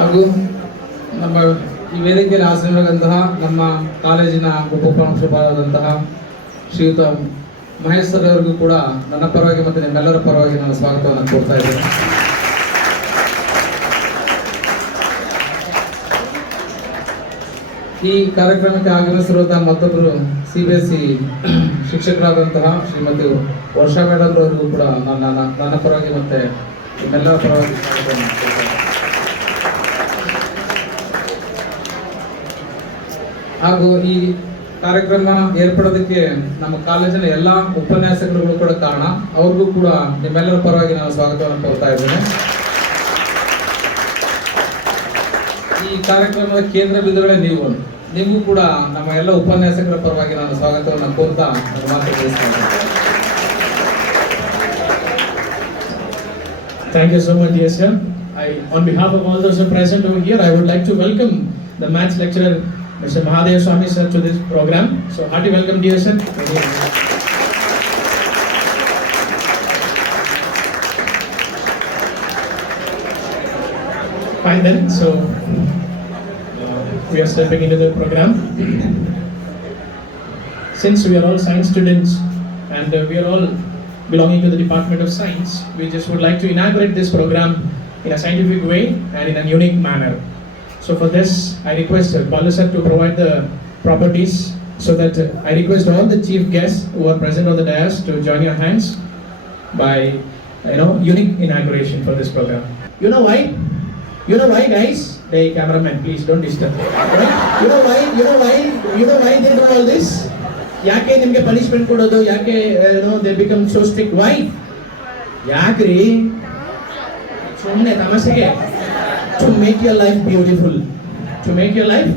ಹಾಗೂ ನಮ್ಮ ಈ ವೇದಿಕೆಯಲ್ಲಿ ಆಸೀನರಾದಂತಹ ನಮ್ಮ ಕಾಲೇಜಿನ ಉಪಪ್ರಾಂಶುಪಾಲರಾದಂತಹ ಶ್ರೀಯುತ ಮಹೇಶ್ ಸರ್ ಅವರಿಗೂ ಕೂಡ ನನ್ನ ಪರವಾಗಿ ಮತ್ತು ನಿಮ್ಮೆಲ್ಲರ ಪರವಾಗಿ ನಾನು ಸ್ವಾಗತವನ್ನು ಕೋರ್ತಾ ಇದ್ದೇನೆ. ಈ ಕಾರ್ಯಕ್ರಮಕ್ಕೆ ಆಗಮಿಸಿರುವಂತಹ ಮತ್ತೊಬ್ಬರು CBSE ಶಿಕ್ಷಕರಾದಂತಹ ಶ್ರೀಮತಿ ವರ್ಷಾ ಮೇಡಮ್ ಅವರಿಗೂ ಕೂಡ ನನ್ನ ಪರವಾಗಿ ಮತ್ತೆ ನಿಮ್ಮೆಲ್ಲರ ಪರವಾಗಿ ಸ್ವಾಗತವನ್ನು ಕೋರ್ತಾ ಇದ್ದೇನೆ. ಹಾಗೂ ಈ ಕಾರ್ಯಕ್ರಮ ಏರ್ಪಡೋದಕ್ಕೆ ನಮ್ಮ ಕಾಲೇಜಿನ ಎಲ್ಲ ಉಪನ್ಯಾಸಕರುಗಳು ಕೂಡ ಕಾರಣ. ಅವ್ರಿಗೂ ಕೂಡ ನಿಮ್ಮೆಲ್ಲರ ಪರವಾಗಿ ನಾನು ಸ್ವಾಗತವನ್ನು ಕೋರ್ತಾ ಇದ್ದೇನೆ. ಈ ಕಾರ್ಯಕ್ರಮದ ಕೇಂದ್ರ ಬಿಂದುಗಳೇ ನೀವು ಕೂಡ ನಮ್ಮ ಎಲ್ಲ ಉಪನ್ಯಾಸಕರ ಪರವಾಗಿ ನಾನು ಸ್ವಾಗತವನ್ನು ಕೋರ್ತಾ ನನ್ನ ಮಾತು ತಿಳಿಸ್ತಾ ಇದ್ದೇನೆ. Thank you so much, dear sir. On behalf of all those who are present over here, I would like to welcome the maths lecturer, Mr. Mahadev Swami sir, to this program. So hearty welcome, dear sir. Fine then, so we are stepping into the program. Since we are all science students and we are all belonging to the Department of Science, we just would like to inaugurate this program in a scientific way and in a unique manner. So for this, I request Balu sir to provide the properties, so that I request all the chief guests who are present on the dais to join your hands by unique inauguration for this program. You know why? You know why, guys? Hey, cameraman, please don't disturb. Right? You know why they do all this? Yake nimge punishment kododu, yake they become so strict. Why? Yakri sumne tamasege. To make your life beautiful. To make your life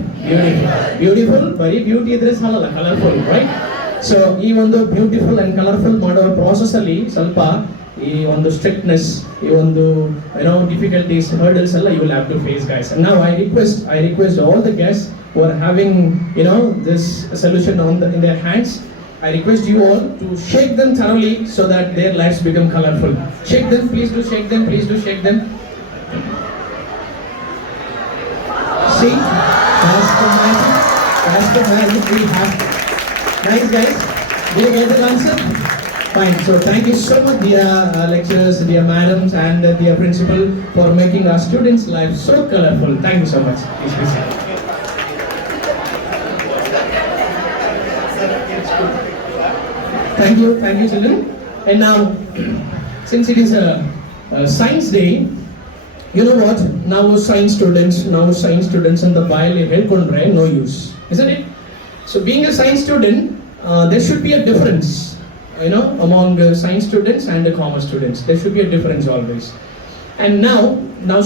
beautiful. Very beauty idre salala, colorful, right? So even though beautiful and colorful model process alli salpa ಈ ಒಂದು ಸ್ಟ್ರಿಕ್ಟ್ನೆಸ್, ಈ ಒಂದು difficulties, hurdles ಎಲ್ಲ you will have to face, guys. And now I request all the guests who are having this solution in their hands, I request you all to shake them thoroughly so that their lives become colorful. Shake them, please do shake them, please do shake them. See, that's the magic we have. Nice, guys. Did you get the answer? Fine. So thank you so much, dear lecturers, dear madams, and dear principal, for making our students' lives so colorful. Thank you so much. Please be seated. Thank you, children. And now, since it is a science day, you know what? Now science students and the bio helkondre no use, isn't it? So being a science student, there should be a difference. Among science students and the commerce students, there should be a difference always. And now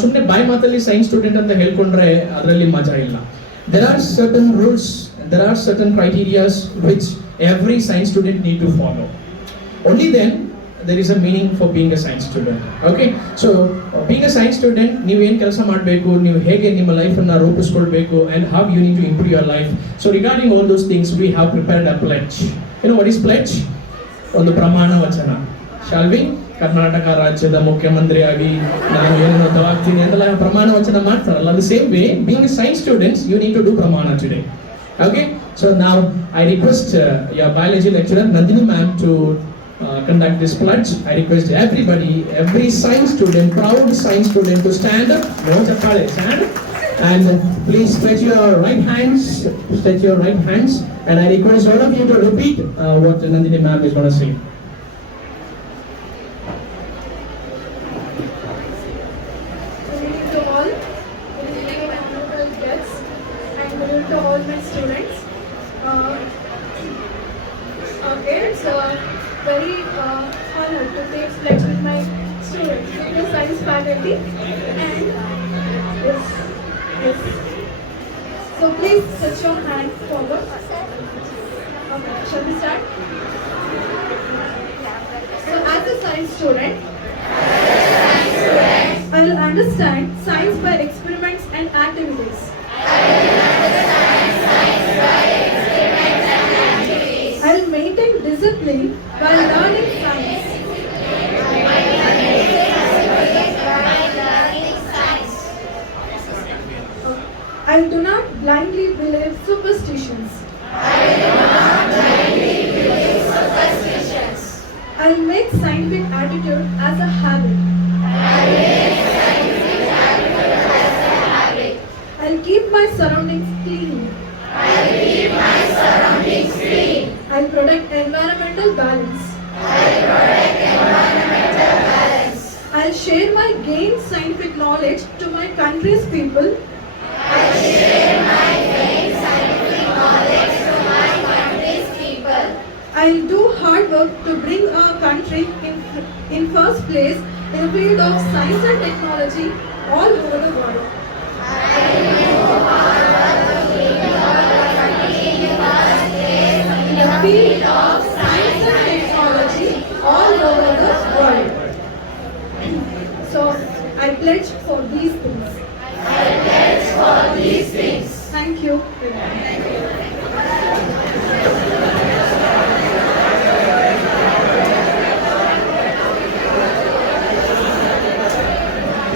sumne by matali science student anta helkondre adralli maja illa. There are certain rules, there are certain criteria which every science student need to follow. Only then there is a meaning for being a science student. Okay, so being a science student, ನೀವು ಏನು ಕೆಲಸ ಮಾಡಬೇಕು, ನೀವು ಹೇಗೆ ನಿಮ್ಮ ಲೈಫ್ ಅನ್ನು ರೂಪಿಸ್ಕೊಳ್ಬೇಕು, and how you need to improve your life. So regarding all those things, we have prepared a pledge. You know what is pledge? ಒಂದು ಪ್ರಮಾಣ ವಚನ. ಶಾಲ್ ವಿ ಕರ್ನಾಟಕ ರಾಜ್ಯದ ಮುಖ್ಯಮಂತ್ರಿಯಾಗಿ ನಾನು ಏನು ತವಾಗ್ತೀನಿ ಅಂತೆಲ್ಲ ಪ್ರಮಾಣ ವಚನ ಮಾಡ್ತಾರಲ್ಲ, the same way being a science students you need to do pramana today. Okay, so now I request your biology lecturer Nandini ma'am to conduct this pledge. I request everybody, every science student, proud science student, to stand up. No chappale, stand up. And please stretch your right hands, and I request all of you to repeat what Nandini ma'am is going to say. Good evening to all. Good evening to honorable guests, and good evening to all my students. Okay, it's very honored to take pledge with my students in the science faculty, and yes. So please stretch your hand forward. Okay, shall we start? So as a science student, I will understand science by experiments and activities. I will maintain discipline while learning science. I do not blindly believe superstitions. I'll make scientific attitude as a habit. I'll keep my surroundings clean. I'll protect environmental balance. I'll share my gained scientific knowledge to my country's people. I'll do hard work to bring our country in first place in the field of science and technology all over the world. In the field of science and technology all over the world. So I pledge for these things. Thank you.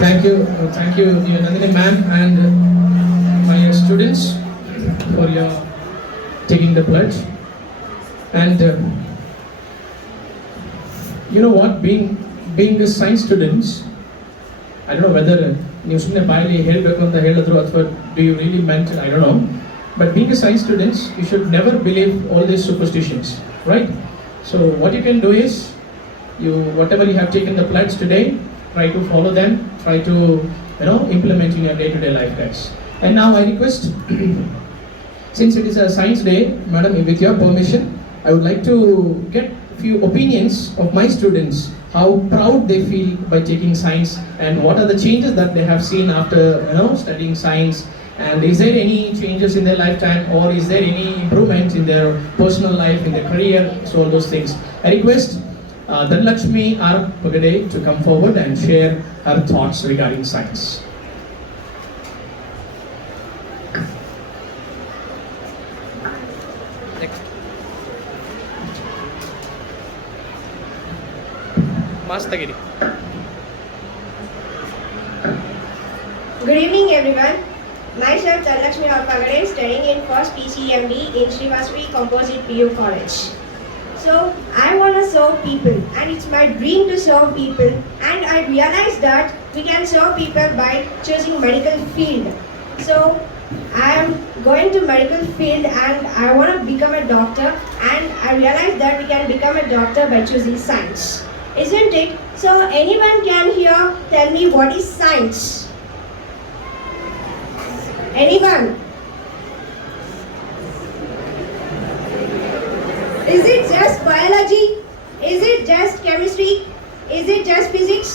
Thank you, Nandini ma'am and my students for your taking the pledge. And you know what, being a science students, I don't know whether ನೀವು ಸುಮ್ಮನೆ ಬಾಯಲ್ಲಿ ಹೇಳಬೇಕು ಅಂತ ಹೇಳಿದ್ರು ಅಥವಾ do you really meant it, I don't know. But being a science students, you should never believe all these superstitions, right? So what you can do is, whatever you have taken the pledge today, try to follow them, try to implement in your day-to-day life, guys. And now I request, since it is a science day, madam, with your permission, I would like to get a few opinions of my students, how proud they feel by taking science and what are the changes that they have seen after studying science, and is there any changes in their lifetime, or is there any improvements in their personal life, in their career, so all those things. I request Dhanlakshmi R. Pagade to come forward and share her thoughts regarding science. Mastagiri. Good evening, everyone. Myself, Dhanlakshmi R. Pagade, studying in first PCMD in Vasavi Composite PU College. So, I want to serve people, and it's my dream to serve people, and I realized that we can serve people by choosing medical field. So, I am going to medical field and I want to become a doctor, and I realized that we can become a doctor by choosing science. Isn't it? So, anyone can here tell me what is science? Anyone? Is it just biology? Is it just chemistry? Is it just physics?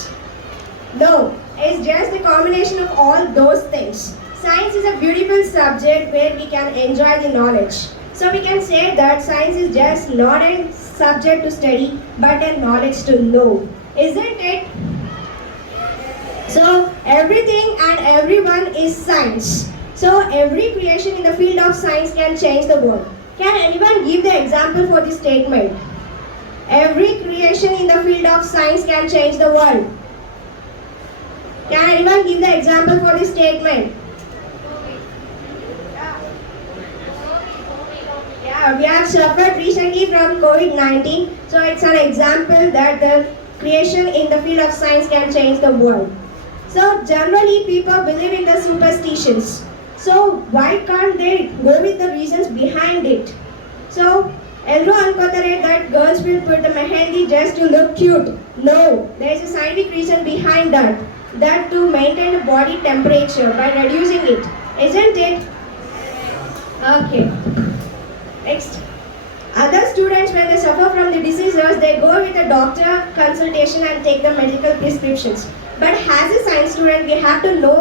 No, it's just a combination of all those things. Science is a beautiful subject where we can enjoy the knowledge. So we can say that science is just not a subject to study, but a knowledge to know. Isn't it? So everything and everyone is science. So every creation in the field of science can change the world. Can anyone give the example for this statement? Every creation in the field of science can change the world. Can anyone give the example for this statement? Yeah, we have suffered recently from COVID-19, so it's an example that the creation in the field of science can change the world. So generally people believe in the superstitions. So why can't they go with the reasons behind it? So everyone ankothare that girls will put the mehendi just to look cute. No, there is a scientific reason behind that. That to maintain the body temperature by reducing it. Isn't it? Okay. Next. Other students, when they suffer from the diseases, they go with a doctor consultation and take the medical prescriptions. But as a science student, we have to know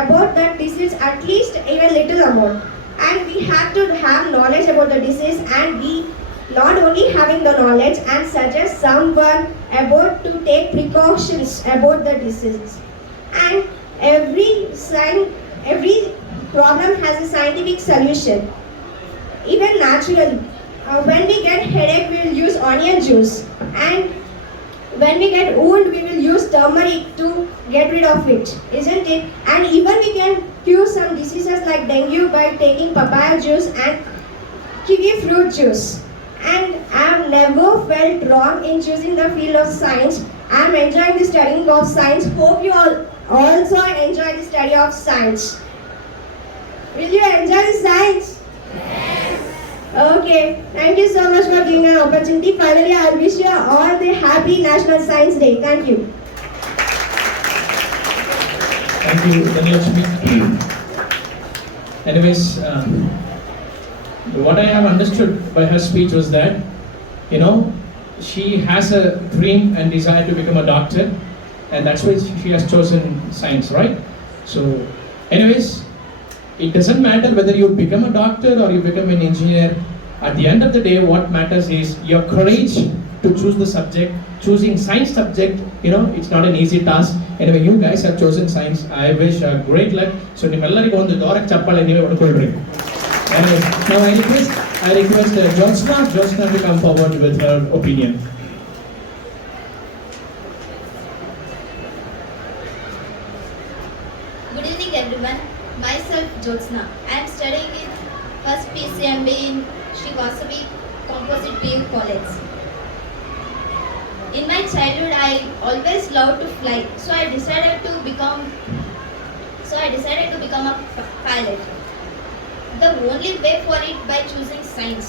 about that disease at least even little amount, and we have to have knowledge about the disease, and we not only having the knowledge and suggest someone about to take precautions about the disease. And every problem has a scientific solution, even naturally. When we get headache, we will use onion juice, and when we get wound, we will use turmeric to get rid of it, isn't it? And even we can cure some diseases like dengue by taking papaya juice and kiwi fruit juice. And I have never felt wrong in choosing the field of science. I am enjoying the studying of science. Hope you all also enjoy the study of science. Will you enjoy the science? Okay, thank you so much for giving an opportunity. Finally, I wish you all the happy National Science Day. Thank you. Thank you, Dhanilakshmi. Anyways, what I have understood by her speech was that, she has a dream and desire to become a doctor, and that's why she has chosen science, right? So, anyways, it doesn't matter whether you become a doctor or you become an engineer. At the end of the day, what matters is your courage to choose the subject. Choosing science subject, it's not an easy task. Anyway, you guys have chosen science. I wish great luck. So, nimellarigu ondu dorak chappale neeve odukolri. Anyways, now I request Jyotsna to come forward with her opinion. Good evening everyone. Myself Jyotsna. I am studying in first PCMB in Vasavi, Composite PU College. In my childhood, I always loved to fly, so I decided to become a pilot. The only way for it by choosing science.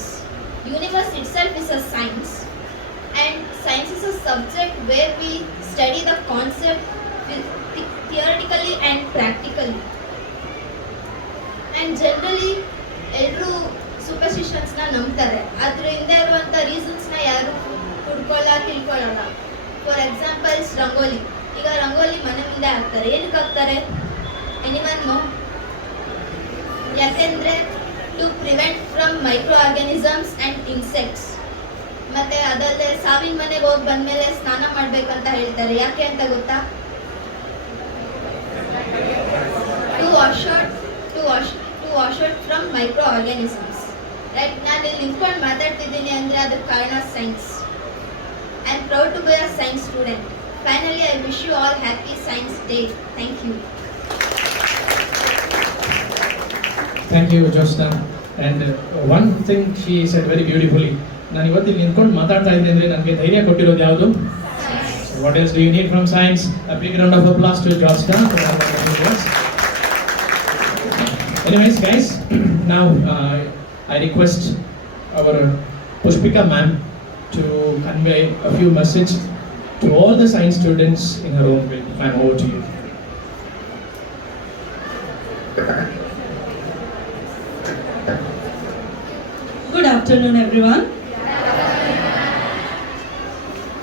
Universe itself is a science, and science is a subject where we study the concept theoretically and practically. And generally, ಎಲ್ಲರೂ ಸೂಪರ್ಸ್ಟಿಷನ್ಸ್ನ ನಂಬ್ತಾರೆ. ಅದ್ರ ಹಿಂದೆ ಇರುವಂಥ ರೀಸನ್ಸ್ನ ಯಾರು ತಿಳ್ಕೊಳ್ಳಲ್ಲ. For examples rangoli. ಈಗ ರಂಗೋಲಿ ಮನೆ ಮುಂದೆ ಹಾಕ್ತಾರೆ. ಏನಕ್ಕೆ ಹಾಕ್ತಾರೆ? Anyone know? ಯಾಕೆಂದರೆ to prevent from micro organisms and insects. ಮತ್ತು ಅದಲ್ಲದೆ ಸಾವಿನ ಮನೆಗೆ ಹೋಗಿ ಬಂದಮೇಲೆ ಸ್ನಾನ ಮಾಡಬೇಕಂತ ಹೇಳ್ತಾರೆ. ಯಾಕೆ ಅಂತ ಗೊತ್ತಾ? To wash out from microorganisms. Right, ನಾನು ಇಲ್ಲಿ ನಿಂತ್ಕೊಂಡು ಮಾತಾಡ್ತಿದ್ದೀನಿ ಅಂದರೆ ಅದಕ್ಕೆ ಕಾರಣ science. I am proud to be a science student. Finally I wish you all happy science day. Thank you. Thank you, Jyotsna. And one thing she said very beautifully. ನಾನು ಇವತ್ತು ಇಲ್ಲಿ ನಿಂತ್ಕೊಂಡು ಮಾತಾಡ್ತಾ ಇದ್ದೀನಿ ಅಂದರೆ ನನಗೆ ಧೈರ್ಯ ಕೊಟ್ಟಿರೋದು ಯಾವುದು? What else do you need from science? A big round of applause to Jyotsna. Anyways, guys, now I request our Pushpika ma'am to convey a few messages to all the science students in her own way. Ma'am, over to you. Good afternoon, everyone.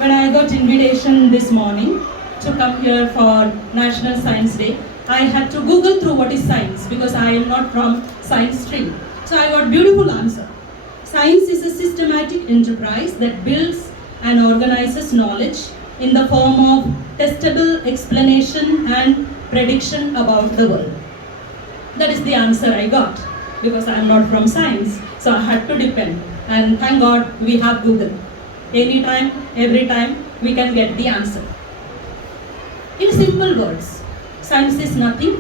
When I got invitation this morning to come here for National Science Day, I had to Google through what is science because I am not from science stream. So I got beautiful answer. Science is a systematic enterprise that builds and organizes knowledge in the form of testable explanation and prediction about the world. That is the answer I got because I am not from science. So I had to depend. And thank God we have Google. Anytime, every time we can get the answer. In simple words, science is nothing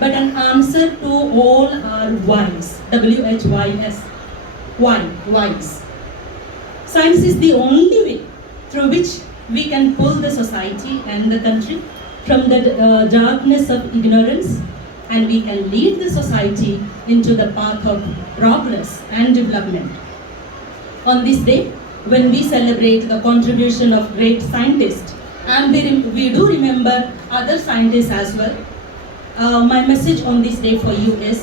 but an answer to all our whys. WHYS. Why? Whys. Science is the only way through which we can pull the society and the country from the darkness of ignorance, and we can lead the society into the path of progress and development. On this day, when we celebrate the contribution of great scientists, and we do remember other scientists as well, my message on this day for you is,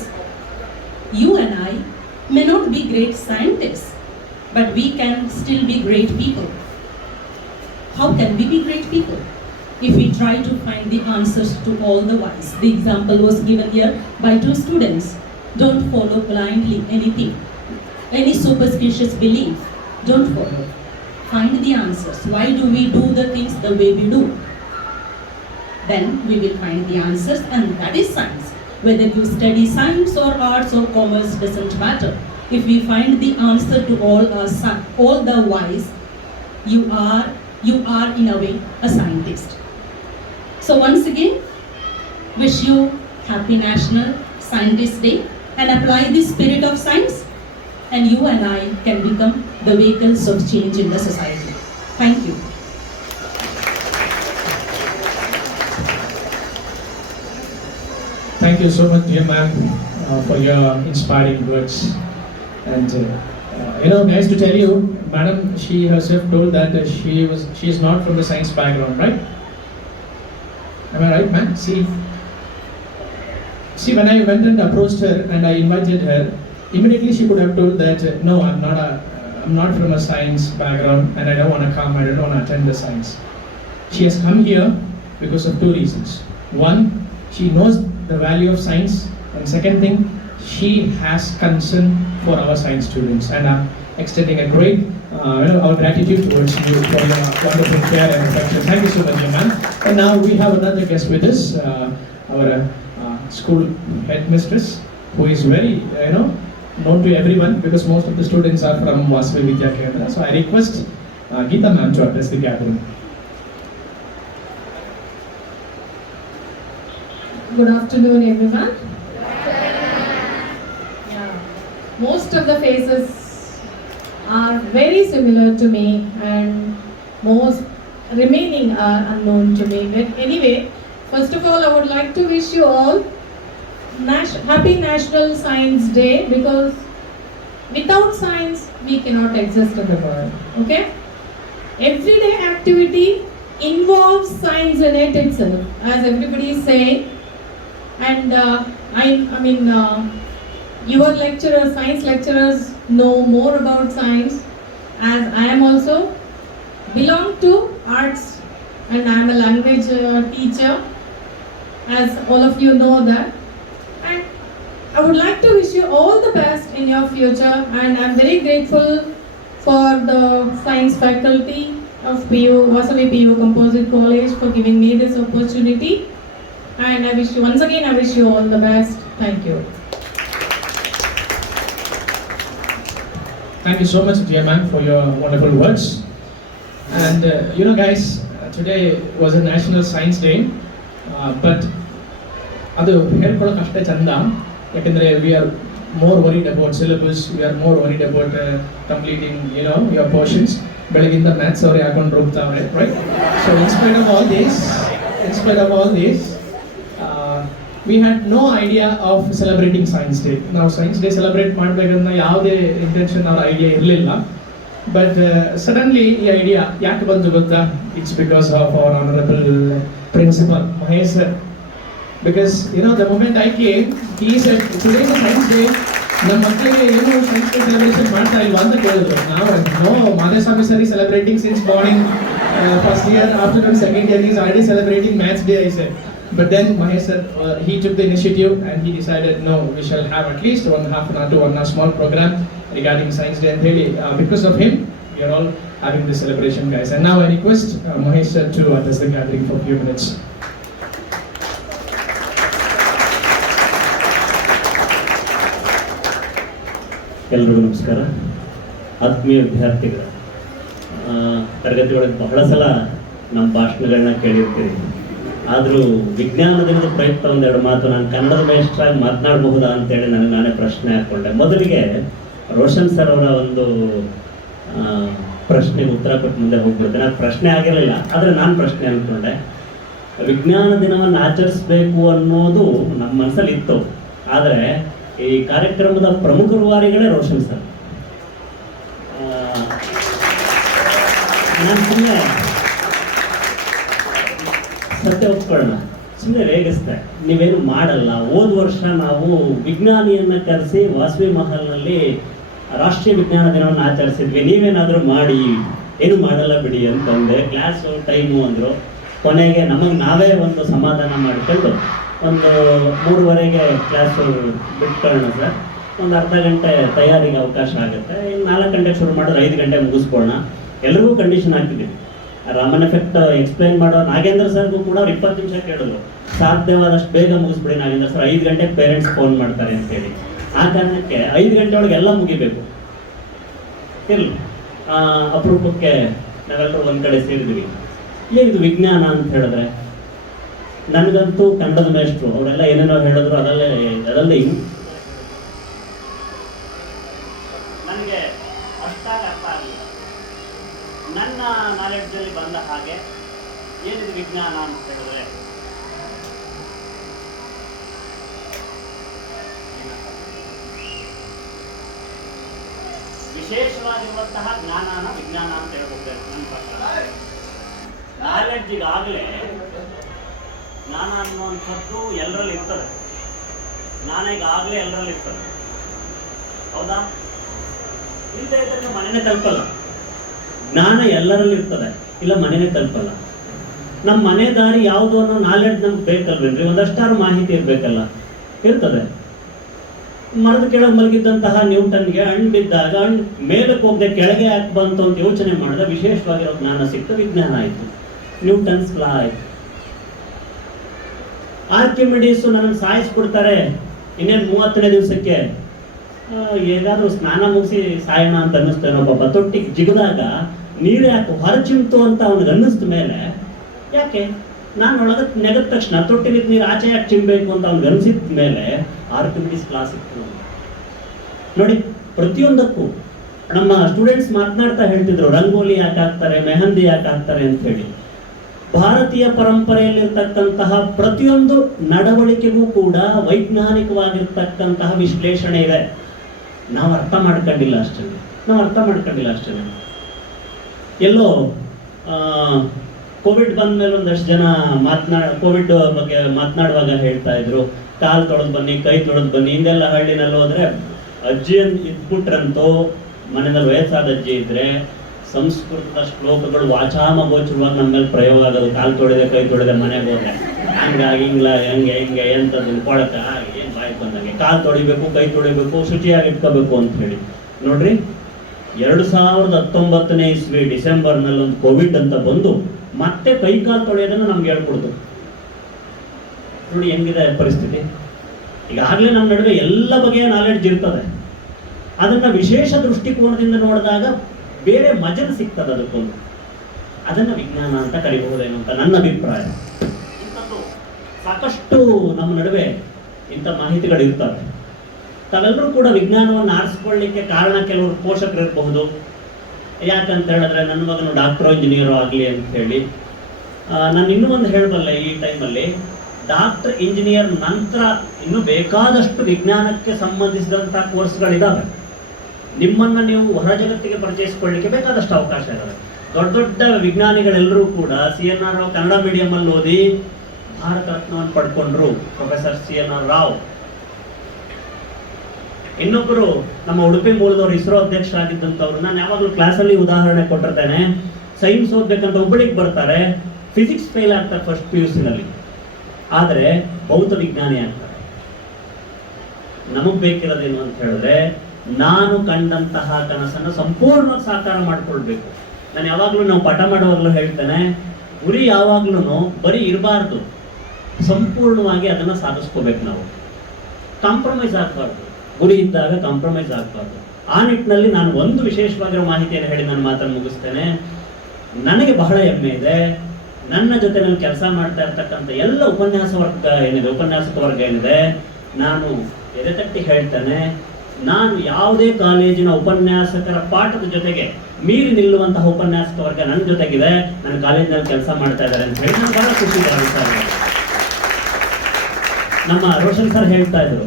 you and I may not be great scientists, but we can still be great people. How can we be great people? If we try to find the answers to all the whys. The example was given here by two students. Don't follow blindly anything. Any superstitious belief, don't follow. Find the answers. Why do we do the things the way we do? Then we will find the answers, and that is science. Whether you study science or arts or commerce doesn't matter. If we find the answer to all the whys, you are you are in a way a scientist. So once again, wish you happy National Scientist Day and apply the spirit of science, and you and I can become the vehicles of change in the society. Thank you. Thank you so much, dear ma'am, for your inspiring words. And guys, to tell you, madam, she herself told that she is not from the science background, right? Am I right, ma'am? See, when I went and approached her and I invited her, immediately she could have told that no, I'm not from a science background and I don't want to come. I don't want to attend the science. She has come here because of two reasons. One, she knows the value of science, and second thing, she has concern for our science students, and I'm extending a great our gratitude towards you for your wonderful care and affection. Thank you so much, ma'am. And now we have another guest with us, our school headmistress, who is very known to everyone because most of the students are from Vasavi Vidya Kendra. So I request Geeta ma'am to address the gathering. Good afternoon, everyone. Yeah. Most of the faces are very similar to me, and most remaining are unknown to me. But anyway, first of all, I would like to wish you all Happy National Science Day, because without science, we cannot exist in the world. Okay? Everyday activity involves science in it itself, as everybody is saying. And your lecturers, science lecturers, know more about science, as I am also belong to arts, and I am a language teacher, as all of you know that. And I would like to wish you all the best in your future, and I am very grateful for the science faculty of Vasavi PU Composite College for giving me this opportunity. And I wish you all the best. Thank you. Thank you so much, dear ma'am, for your wonderful words. And guys, today was a National Science Day, but ಅದು ಹೇಳ್ಕೊಳ್ಳೋಕೆ ಅಷ್ಟೇ ಚಂದ, ಯಾಕಂದರೆ we are more worried about syllabus, we are more worried about completing your portions. ಬೆಳಗಿಂದ ಮ್ಯಾಥ್ಸ್ ಅವ್ರು ಹಾಕೊಂಡು ಹೋಗ್ತಾವ್ರೆ, right? So in spite of all this, we had no idea of celebrating Science Day. Now Science Day celebrate ಮಾಡಬೇಕಂತ ಯಾವುದೇ ಇಂಟೆನ್ಷನ್ ಅವರ ಐಡಿಯಾ ಇರಲಿಲ್ಲ. But suddenly ಈ ಐಡಿಯಾ ಯಾಕೆ ಬಂತು ಗೊತ್ತಾ? It's because of our honorable principal Mahesh sir. Because the moment I came, he said today is a Science Day. ನಮ್ಮ ಮಕ್ಕಳಿಗೆ ಏನು ಸೈನ್ಸ್ ಡೇ ಸೆಲೆಬ್ರೇಷನ್ ಮಾಡ್ತಾ ಇಲ್ವಾ ಅಂತ ಕೇಳಿದ್ರು. ನಾವು Vasavi sir is celebrating since morning, first year, afternoon, second year, he is already celebrating Maths Day, I said. But then Mahesh sir, he took the initiative and he decided, no, we shall have at least 1.5 hour to 1 hour small program regarding Science Day. And really, because of him, we are all having this celebration, guys. And now I request Mahesh sir to address the gathering for a few minutes. ಎಲ್ರಿಗೂ ನಮಸ್ಕಾರ. ಆತ್ಮೀಯ ವಿದ್ಯಾರ್ಥಿಗಳು, ತರಗತಿ ಒಳಗೆ ಬಹಳ ಸಲ ನಮ್ಮ ಭಾಷಣಗಳನ್ನ ಕೇಳಿರ್ತೀರಿ. ಆದರೂ ವಿಜ್ಞಾನ ದಿನದ ಪ್ರಯುಕ್ತ ಒಂದೆರಡು ಮಾತು ನಾನು ಕನ್ನಡದ ಮೇಷ್ಟ್ರಾಗಿ ಮಾತನಾಡಬಹುದಾ ಅಂತೇಳಿ ನನಗೆ ನಾನೇ ಪ್ರಶ್ನೆ ಹಾಕ್ಕೊಂಡೆ. ಮೊದಲಿಗೆ ರೋಷನ್ ಸರ್ ಅವರ ಒಂದು ಪ್ರಶ್ನೆಗೆ ಉತ್ತರ ಕೊಟ್ಟು ಮುಂದೆ ಹೋಗ್ಬಿಡ್ತೇನೆ. ಅದು ಪ್ರಶ್ನೆ ಆಗಿರಲಿಲ್ಲ, ಆದರೆ ನಾನು ಪ್ರಶ್ನೆ ಅಂದ್ಕೊಂಡೆ. ವಿಜ್ಞಾನ ದಿನವನ್ನು ಆಚರಿಸಬೇಕು ಅನ್ನೋದು ನಮ್ಮ ಮನಸ್ಸಲ್ಲಿ ಇತ್ತು, ಆದರೆ ಈ ಕಾರ್ಯಕ್ರಮದ ಪ್ರಮುಖ ರೂವಾರಿಗಳೇ ರೋಷನ್ ಸರ್. ನಾನು ಸುಮ್ಮನೆ ಸತ್ಯ ಒಪ್ಕೊಳ್ಳೋಣ, ಸುಮ್ಮನೆ ರೇಗಿಸ್ತೆ, ನೀವೇನು ಮಾಡಲ್ಲ. ಹೋದ ವರ್ಷ ನಾವು ವಿಜ್ಞಾನಿಯನ್ನು ಕರೆಸಿ ವಾಸವಿ ಮಹಲ್ನಲ್ಲಿ ರಾಷ್ಟ್ರೀಯ ವಿಜ್ಞಾನ ದಿನವನ್ನು ಆಚರಿಸಿದ್ವಿ, ನೀವೇನಾದರೂ ಮಾಡಿ. ಏನು ಮಾಡಲ್ಲ ಬಿಡಿ ಅಂತಂದೆ. ಕ್ಲಾಸು ಟೈಮು ಅಂದರು. ಕೊನೆಗೆ ನಮಗೆ ನಾವೇ ಒಂದು ಸಮಾಧಾನ ಮಾಡಿಕೊಂಡು ಒಂದು 3:15 ಕ್ಲಾಸು ಬಿಟ್ಕೊಳ್ಳೋಣ ಸರ್, ಒಂದು ಅರ್ಧ ಗಂಟೆ ತಯಾರಿಗೆ ಅವಕಾಶ ಆಗುತ್ತೆ, ಇನ್ನು 4 ಗಂಟೆಗೆ ಶುರು ಮಾಡಿದ್ರೆ 5 ಗಂಟೆ ಮುಗಿಸ್ಕೊಳ್ಳೋಣ. ಎಲ್ರಿಗೂ ಕಂಡೀಷನ್ ಹಾಕ್ತಿದ್ವಿ. ರಾಮನ್ ಎಫೆಕ್ಟ್ ಎಕ್ಸ್ಪ್ಲೈನ್ ಮಾಡೋ ನಾಗೇಂದ್ರ ಸರ್ಗೂ ಕೂಡ ಅವ್ರು 20 ನಿಮಿಷ ಕೇಳಿದ್ರು, ಸಾಧ್ಯವಾದಷ್ಟು ಬೇಗ ಮುಗಿಸ್ಬಿಡಿ ನಾಗೇಂದ್ರ ಸರ್, 5 ಗಂಟೆಗೆ ಪೇರೆಂಟ್ಸ್ ಫೋನ್ ಮಾಡ್ತಾರೆ ಅಂತೇಳಿ. ಆ ಕಾರಣಕ್ಕೆ 5 ಗಂಟೆ ಒಳಗೆ ಎಲ್ಲ ಮುಗಿಬೇಕು. ಇರಲಿ, ಅಪರೂಪಕ್ಕೆ ನಾವೆಲ್ಲರೂ ಒಂದು ಕಡೆ ಸೇರಿದ್ವಿ. ಏನಿದು ವಿಜ್ಞಾನ ಅಂತ ಹೇಳಿದ್ರೆ, ನನಗಂತೂ ಕನ್ನಡದ ಮೇಷ್ಟ್ರು ಅವರೆಲ್ಲ ಏನೇನೋ ಹೇಳಿದ್ರು ಅದಲ್ಲೇ ಇನ್ನು ನನಗೆ ಅಷ್ಟಾಗಿ ಅರ್ಥ ಆಗಲಿಲ್ಲ. ನನ್ನ ನಾಲೆಡ್ಜಲ್ಲಿ ಬಂದ ಹಾಗೆ ಏನಿದು ವಿಜ್ಞಾನ ಅಂತ ಹೇಳಿದ್ರೆ, ವಿಶೇಷವಾಗಿರುವಂತಹ ಜ್ಞಾನನ ವಿಜ್ಞಾನ ಅಂತ ಹೇಳ್ಬೇಕು. ನನ್ನ ಪ್ರಕಾರ ನಾಲೆಡ್ಜಿಗಾಗಲೇ ಜ್ಞಾನ ಅನ್ನುವಂಥದ್ದು ಎಲ್ಲರಲ್ಲಿ ಇರ್ತದೆ. ಜ್ಞಾನ ಈಗಾಗಲೇ ಎಲ್ಲರಲ್ಲಿ ಇರ್ತದೆ, ಹೌದಾ? ಇಲ್ಲದೆ ಇದನ್ನು ಮನೆಯೇ ತಲುಪಲ್ಲ. ಜ್ಞಾನ ಎಲ್ಲರಲ್ಲಿ ಇರ್ತದೆ, ಇಲ್ಲ ಮನೆಯೇ ತಲುಪಲ್ಲ. ನಮ್ಮ ಮನೆ ದಾರಿ ಯಾವುದು ಅನ್ನೋ ನಾಲೆಡ್ಜ್ ನಮ್ಗೆ ಬೇಕಲ್ವೇನ್ರಿ? ಒಂದಷ್ಟಾರು ಮಾಹಿತಿ ಇರಬೇಕಲ್ಲ, ಇರ್ತದೆ. ಮರದ ಕೆಳಗೆ ಮಲಗಿದ್ದಂತಹ ನ್ಯೂಟನ್ಗೆ ಹಣ್ಣು ಬಿದ್ದಾಗ ಹಣ್ಣು ಮೇಲಕ್ಕೆ ಹೋಗದೆ ಕೆಳಗೆ ಯಾಕೆ ಬಂತು ಅಂತ ಯೋಚನೆ ಮಾಡಿದ ವಿಶೇಷವಾಗಿರೋ ಜ್ಞಾನ ಸಿಕ್ತು, ವಿಜ್ಞಾನ ಆಯಿತು, ನ್ಯೂಟನ್ಸ್ ಲಾ ಆಯಿತು. ಆರ್ಕಿಮಿಡೀಸ್ ನನಗೆ ಸಾಯಿಸ್ಬಿಡ್ತಾರೆ ಇನ್ನೇನು 30ನೇ ದಿವಸಕ್ಕೆ, ಹೇಗಾದ್ರೂ ಸ್ನಾನ ಮುಗಿಸಿ ಸಾಯೋಣ ಅಂತ ಅನ್ನಿಸ್ತೇನೋ ಪಾಪ. ತೊಟ್ಟಿಗೆ ಜಿಗಿದಾಗ ನೀರು ಯಾಕೆ ಹೊರಚಿಮ್ತು ಅಂತ ಅವನಿಗೆ ಅನ್ನಿಸ್ದ ಮೇಲೆ, ಯಾಕೆ ನಾನು ಒಳಗೆ ನೆಗದ ತಕ್ಷಣ ತೊಟ್ಟಿಗೆ ನೀರು ಆಚೆ ಯಾಕೆ ಚಿಮ್ಬೇಕು ಅಂತ ಅವ್ನಿಗೆ ಅನಿಸಿದ ಮೇಲೆ ಆರ್ಕಿಮಿಡೀಸ್ ಕ್ಲಾಸ್ ಇತ್ತು. ನೋಡಿ, ಪ್ರತಿಯೊಂದಕ್ಕೂ ನಮ್ಮ ಸ್ಟೂಡೆಂಟ್ಸ್ ಮಾತನಾಡ್ತಾ ಹೇಳ್ತಿದ್ರು, ರಂಗೋಲಿ ಯಾಕೆ ಹಾಕ್ತಾರೆ, ಮೆಹಂದಿ ಯಾಕೆ ಹಾಕ್ತಾರೆ ಅಂತ ಹೇಳಿ. ಭಾರತೀಯ ಪರಂಪರೆಯಲ್ಲಿರ್ತಕ್ಕಂತಹ ಪ್ರತಿಯೊಂದು ನಡವಳಿಕೆಗೂ ಕೂಡ ವೈಜ್ಞಾನಿಕವಾಗಿರ್ತಕ್ಕಂತಹ ವಿಶ್ಲೇಷಣೆ ಇದೆ. ನಾವು ಅರ್ಥ ಮಾಡ್ಕೊಂಡಿಲ್ಲ ಅಷ್ಟೇ. ಎಲ್ಲೋ ಕೋವಿಡ್ ಬಂದ ಮೇಲೆ ಒಂದಷ್ಟು ಜನ ಕೋವಿಡ್ ಬಗ್ಗೆ ಮಾತನಾಡುವಾಗ ಹೇಳ್ತಾ ಇದ್ರು, ಕಾಲು ತೊಳೆದು ಬನ್ನಿ, ಕೈ ತೊಳೆದು ಬನ್ನಿ. ಹಿಂದೆಲ್ಲ ಹಳ್ಳಿನಲ್ಲಿ ಹೋದ್ರೆ ಅಜ್ಜಿಯನ್ನು ಇದ್ಬಿಟ್ರಂತೂ, ಮನೆಯಲ್ಲಿ ವಯಸ್ಸಾದ ಅಜ್ಜಿ ಇದ್ರೆ ಸಂಸ್ಕೃತದ ಶ್ಲೋಕಗಳು ವಾಚಾಮಗೋಚರವಾಗಿ ನಮ್ಮ ಮೇಲೆ ಪ್ರಯೋಗ ಆಗೋದು. ಕಾಲು ತೊಳೆದೆ, ಕೈ ತೊಳೆದೆ, ಮನೆಗೆ ಹೋದ್ರೆ ಹಂಗಾಗಿ ಹೆಂಗೆ ಎಂಥದ್ದು ಕೊಳಕ ಏನು ಬಾಯಿ ಬಂದಂಗೆ ಕಾಲು ತೊಳಿಬೇಕು, ಕೈ ತೊಳಿಬೇಕು, ಶುಚಿಯಾಗಿ ಇಟ್ಕೋಬೇಕು ಅಂತ ಹೇಳಿ. ನೋಡ್ರಿ, 2019ನೇ ಇಸ್ವಿ ಡಿಸೆಂಬರ್ನಲ್ಲಿ ಒಂದು ಕೋವಿಡ್ ಅಂತ ಬಂದು ಮತ್ತೆ ಕೈ ಕಾಲು ತೊಳೆಯೋದನ್ನು ನಮ್ಗೆ ಹೇಳ್ಕೊಡ್ತು. ನೋಡಿ ಹೆಂಗಿದೆ ಪರಿಸ್ಥಿತಿ. ಈಗಾಗಲೇ ನಮ್ಮ ನಡುವೆ ಎಲ್ಲ ಬಗೆಯ ನಾಲೆಡ್ಜ್ ಇರ್ತದೆ. ಅದನ್ನ ವಿಶೇಷ ದೃಷ್ಟಿಕೋನದಿಂದ ನೋಡಿದಾಗ ಬೇರೆ ಮಜಲು ಸಿಗ್ತದೆ ಅದಕ್ಕೊಂದು. ಅದನ್ನ ವಿಜ್ಞಾನ ಅಂತ ಕರಿಬಹುದೇನೋ ಅಂತ ನನ್ನ ಅಭಿಪ್ರಾಯ. ಇಂಥದ್ದು ಸಾಕಷ್ಟು ನಮ್ಮ ನಡುವೆ ಇಂಥ ಮಾಹಿತಿಗಳು ಇರ್ತವೆ. ತಾವೆಲ್ಲರೂ ಕೂಡ ವಿಜ್ಞಾನವನ್ನು ಆರಿಸ್ಕೊಳ್ಳಿಕ್ಕೆ ಕಾರಣ ಕೆಲವರು ಪೋಷಕರು ಇರಬಹುದು. ಯಾಕಂತ ಹೇಳಿದ್ರೆ ನನ್ನ ಮಗನು ಡಾಕ್ಟರ್ ಇಂಜಿನಿಯರು ಆಗಲಿ ಅಂತ ಹೇಳಿ. ನಾನು ಇನ್ನೂ ಒಂದು ಹೇಳಬಲ್ಲೆ, ಈ ಟೈಮಲ್ಲಿ ಡಾಕ್ಟರ್ ಇಂಜಿನಿಯರ್ ನಂತರ ಇನ್ನೂ ಬೇಕಾದಷ್ಟು ವಿಜ್ಞಾನಕ್ಕೆ ಸಂಬಂಧಿಸಿದಂಥ ಕೋರ್ಸ್ಗಳಿದ್ದಾವೆ. ನಿಮ್ಮನ್ನು ನೀವು ಹೊರ ಜಗತ್ತಿಗೆ ಪರಿಚಯಿಸಿಕೊಳ್ಳಿಕ್ಕೆ ಬೇಕಾದಷ್ಟು ಅವಕಾಶ ಇದ್ದಾವೆ. ದೊಡ್ಡ ದೊಡ್ಡ ವಿಜ್ಞಾನಿಗಳೆಲ್ಲರೂ ಕೂಡ CNR ರಾವ್ ಕನ್ನಡ ಮೀಡಿಯಮಲ್ಲಿ ಓದಿ ಭಾರತ ರತ್ನವನ್ನು ಪಡ್ಕೊಂಡ್ರು. Professor CNR Rao. ಇನ್ನೊಬ್ಬರು ನಮ್ಮ ಉಡುಪಿ ಮೂಲದವರು ಇಸ್ರೋ ಅಧ್ಯಕ್ಷರಾಗಿದ್ದಂಥವ್ರು. ನಾನು ಯಾವಾಗಲೂ ಕ್ಲಾಸಲ್ಲಿ ಉದಾಹರಣೆ ಕೊಟ್ಟಿರ್ತೇನೆ. ಸೈನ್ಸ್ ಓದ್ಬೇಕಂತ ಹುಬ್ಬಳ್ಳಿಗೆ ಬರ್ತಾರೆ, ಫಿಸಿಕ್ಸ್ ಫೇಲ್ ಆಗ್ತಾರೆ ಫಸ್ಟ್ PUC ನಲ್ಲಿ, ಆದರೆ ಭೌತ ವಿಜ್ಞಾನಿ ಆಗ್ತಾರೆ. ನಮಗ್ ಬೇಕಿರೋದೇನು ಅಂತ ಹೇಳಿದ್ರೆ, ನಾನು ಕಂಡಂತಹ ಕನಸನ್ನು ಸಂಪೂರ್ಣವಾಗಿ ಸಾಕಾರ ಮಾಡ್ಕೊಳ್ಬೇಕು. ನಾನು ಯಾವಾಗ್ಲೂ ನಾವು ಪಾಠ ಮಾಡುವಾಗಲೂ ಹೇಳ್ತೇನೆ, ಗುರಿ ಯಾವಾಗ್ಲೂ ಬರೀ ಇರಬಾರ್ದು, ಸಂಪೂರ್ಣವಾಗಿ ಅದನ್ನ ಸಾಧಿಸ್ಕೋಬೇಕು. ನಾವು ಕಾಂಪ್ರಮೈಸ್ ಆಗಬಾರ್ದು. ಗುರಿ ಇದ್ದಾಗ ಕಾಂಪ್ರಮೈಸ್ ಆಗಬಾರ್ದು. ಆ ನಿಟ್ಟಿನಲ್ಲಿ ನಾನು ಒಂದು ವಿಶೇಷವಾಗಿರೋ ಮಾಹಿತಿಯನ್ನು ಹೇಳಿ ನನ್ನ ಮಾತನ್ನು ಮುಗಿಸ್ತೇನೆ. ನನಗೆ ಬಹಳ ಹೆಮ್ಮೆ ಇದೆ, ನನ್ನ ಜೊತೆ ನಾನು ಕೆಲಸ ಮಾಡ್ತಾ ಇರ್ತಕ್ಕಂಥ ಎಲ್ಲ ಉಪನ್ಯಾಸಕ ವರ್ಗ ಏನಿದೆ, ನಾನು ಎದೆತಟ್ಟಿ ಹೇಳ್ತೇನೆ, ನಾನು ಯಾವುದೇ ಕಾಲೇಜಿನ ಉಪನ್ಯಾಸಕರ ಪಾಠದ ಜೊತೆಗೆ ಮೀರಿ ನಿಲ್ಲುವಂತಹ ಉಪನ್ಯಾಸಕ ವರ್ಗ ನನ್ನ ಜೊತೆಗಿದೆ. ನನ್ನ ಕಾಲೇಜಿನಲ್ಲಿ ಕೆಲಸ ಮಾಡ್ತಾ ಇದ್ದಾರೆ ಅಂತ ಹೇಳಿ ನಾನು ಬಹಳ ಖುಷಿ ಭಾವಿಸ್ತಾ ಇದ್ದೇನೆ. ನಮ್ಮ ರೋಷನ್ ಸರ್ ಹೇಳ್ತಾ ಇದ್ರು,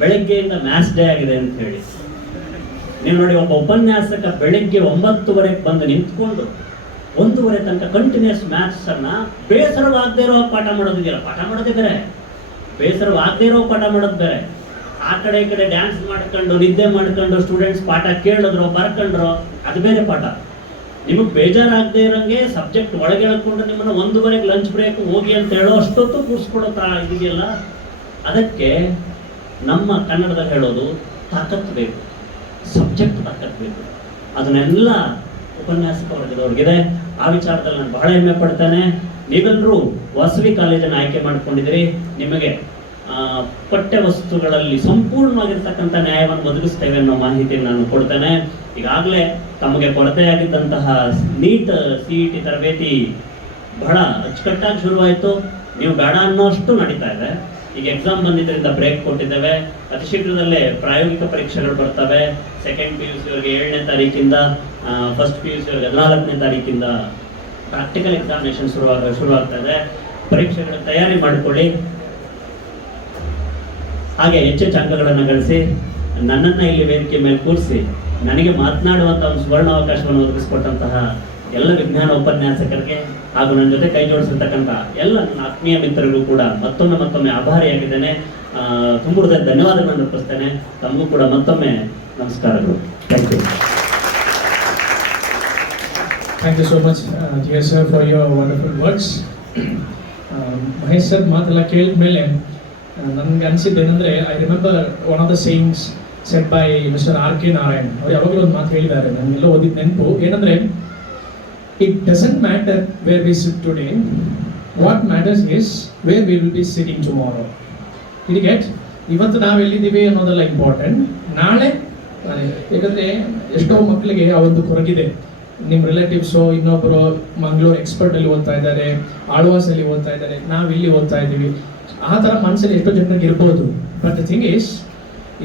ಬೆಳಗ್ಗೆಯಿಂದ ಮ್ಯಾಥ್ಸ್ ಡೇ ಆಗಿದೆ ಅಂತ ಹೇಳಿ. ನೀವು ನೋಡಿ, ಒಬ್ಬ ಉಪನ್ಯಾಸಕ ಬೆಳಗ್ಗೆ 9:30 ಬಂದು ನಿಂತ್ಕೊಂಡು 1:30 ತನಕ ಕಂಟಿನ್ಯೂಸ್ ಮ್ಯಾಥ್ಸ್ ಅನ್ನ ಬೇಸರವಾಗದೇ ಇರೋ ಪಾಠ ಮಾಡೋದಿದೆಯಲ್ಲ, ಪಾಠ ಮಾಡೋದೇ ಬೇರೆ, ಬೇಸರವಾಗದೇ ಇರೋ ಪಾಠ ಮಾಡೋದು ಬೇರೆ. ಆ ಕಡೆ ಈ ಕಡೆ ಡ್ಯಾನ್ಸ್ ಮಾಡ್ಕೊಂಡು, ನಿದ್ದೆ ಮಾಡ್ಕೊಂಡು ಸ್ಟೂಡೆಂಟ್ಸ್ ಪಾಠ ಕೇಳಿದ್ರು ಬರ್ಕೊಂಡ್ರು, ಅದು ಬೇರೆ ಪಾಠ. ನಿಮಗೆ ಬೇಜಾರಾಗದೇ ಇರೋಂಗೆ ಸಬ್ಜೆಕ್ಟ್ ಒಳಗೆ ಹೇಳ್ಕೊಂಡು ನಿಮ್ಮನ್ನು 1:30 ಲಂಚ್ ಬ್ರೇಕ್ ಹೋಗಿ ಅಂತ ಹೇಳೋ ಅಷ್ಟೊತ್ತು ಕೂರಿಸ್ಕೊಡೋ ಇದೆಯಲ್ಲ, ಅದಕ್ಕೆ ನಮ್ಮ ಕನ್ನಡದಲ್ಲಿ ಹೇಳೋದು ತಾಕತ್ತು ಬೇಕು, ಸಬ್ಜೆಕ್ಟ್ ತಾಕತ್ತು ಬೇಕು. ಅದನ್ನೆಲ್ಲ ಉಪನ್ಯಾಸಕ ವರ್ಗದವ್ರಿಗಿದೆ. ಆ ವಿಚಾರದಲ್ಲಿ ನಾನು ಬಹಳ ಹೆಮ್ಮೆ ಪಡ್ತೇನೆ. ನೀವೆಲ್ಲರೂ ವಾಸವಿ ಕಾಲೇಜನ್ನು ಆಯ್ಕೆ ಮಾಡ್ಕೊಂಡಿದ್ದೀರಿ. ನಿಮಗೆ ಪಠ್ಯ ವಸ್ತುಗಳಲ್ಲಿ ಸಂಪೂರ್ಣವಾಗಿರ್ತಕ್ಕಂಥ ನ್ಯಾಯವನ್ನು ಒದಗಿಸ್ತೇವೆ ಅನ್ನೋ ಮಾಹಿತಿಯನ್ನು ನಾನು ಕೊಡ್ತೇನೆ. ಈಗಾಗಲೇ ತಮಗೆ ಕೊರತೆಯಾಗಿದ್ದಂತಹ ನೀಟ್ CET ತರಬೇತಿ ಬಹಳ ಅಚ್ಚುಕಟ್ಟಾಗಿ ಶುರುವಾಯಿತು. ನೀವು ಬೇಡ ಅನ್ನೋಷ್ಟು ನಡೀತಾ ಇದೆ. ಈಗ ಎಕ್ಸಾಮ್ ಬಂದಿದ್ದರಿಂದ ಬ್ರೇಕ್ ಕೊಟ್ಟಿದ್ದೇವೆ. ಅತಿ ಶೀಘ್ರದಲ್ಲೇ ಪ್ರಾಯೋಗಿಕ ಪರೀಕ್ಷೆಗಳು ಬರ್ತವೆ. ಸೆಕೆಂಡ್ PUC ಅವರಿಗೆ 7ನೇ ತಾರೀಕಿಂದ, ಫಸ್ಟ್ PUC ಅವರಿಗೆ 14ನೇ ತಾರೀಕಿಂದ ಪ್ರಾಕ್ಟಿಕಲ್ ಎಕ್ಸಾಮಿನೇಷನ್ ಶುರುವಾಗ್ತಾ ಇದೆ. ಪರೀಕ್ಷೆಗಳ ತಯಾರಿ ಮಾಡಿಕೊಳ್ಳಿ. ಹಾಗೆ ಹೆಚ್ಚೆಚ್ಚು ಅಂಕಗಳನ್ನು ಗಳಿಸಿ ನನ್ನನ್ನು ಇಲ್ಲಿ ವೇದಿಕೆ ಮೇಲೆ ಕೂರಿಸಿ ನನಗೆ ಮಾತನಾಡುವಂಥ ಒಂದು ಸುವರ್ಣಾವಕಾಶವನ್ನು ಒದಗಿಸಿಕೊಟ್ಟಂತಹ ಎಲ್ಲ ವಿಜ್ಞಾನ ಉಪನ್ಯಾಸಕರಿಗೆ ಹಾಗೂ ನನ್ನ ಜೊತೆ ಕೈ ಜೋಡಿಸಿರ್ತಕ್ಕಂಥ ಎಲ್ಲ ನನ್ನ ಆತ್ಮೀಯ ಮಿತ್ರರಿಗೂ ಕೂಡ ಮತ್ತೊಮ್ಮೆ ಆಭಾರಿಯಾಗಿದ್ದೇನೆ. ತುಂಬ ಹೃದಯ ಧನ್ಯವಾದಗಳನ್ನು ಅರ್ಪಿಸ್ತೇನೆ. ತಮಗೂ ಕೂಡ ಮತ್ತೊಮ್ಮೆ ನಮಸ್ಕಾರಗಳು. Thank you. Thank you so much, dear sir, for your wonderful words. Mahesh ಸರ್ ಮಾತೆಲ್ಲ ಕೇಳಿದ ಮೇಲೆ ನನಗೆ ಅನಿಸಿದ್ದು ಏನಂದರೆ, I remember one of the sayings set by mister R.K. Narayan. ಅವ್ರು ಯಾವಾಗಲೂ ಒಂದು ಮಾತು ಹೇಳಿದ್ದಾರೆ, ನನಗೆಲ್ಲ ಓದಿದ ನೆನಪು. ಏನಂದರೆ, it doesn't matter where we sit today, what matters is where we will be sitting tomorrow. Get ಇವತ್ತು ನಾವು ಎಲ್ಲಿದ್ದೀವಿ ಅನ್ನೋದೆಲ್ಲ ಇಂಪಾರ್ಟೆಂಟ್, ನಾಳೆ ಯಾಕಂದರೆ ಎಷ್ಟೋ ಮಕ್ಕಳಿಗೆ ಆ ಒಂದು ಕೊರಗಿದೆ. ನಿಮ್ಮ ರಿಲೇಟಿವ್ಸು ಇನ್ನೊಬ್ಬರು ಮಂಗಳೂರು ಎಕ್ಸ್ಪರ್ಟಲ್ಲಿ ಓದ್ತಾ ಇದ್ದಾರೆ, ಆಳ್ವಾಸಲ್ಲಿ ಓದ್ತಾ ಇದ್ದಾರೆ, ನಾವು ಇಲ್ಲಿ ಓದ್ತಾ ಇದ್ದೀವಿ. ಆ ಥರ ಮನಸ್ಸಲ್ಲಿ ಎಷ್ಟೋ ಜನರಿಗೆ ಇರ್ಬೋದು. ಬಟ್ ದ ಥಿಂಗ್ ಈಸ್,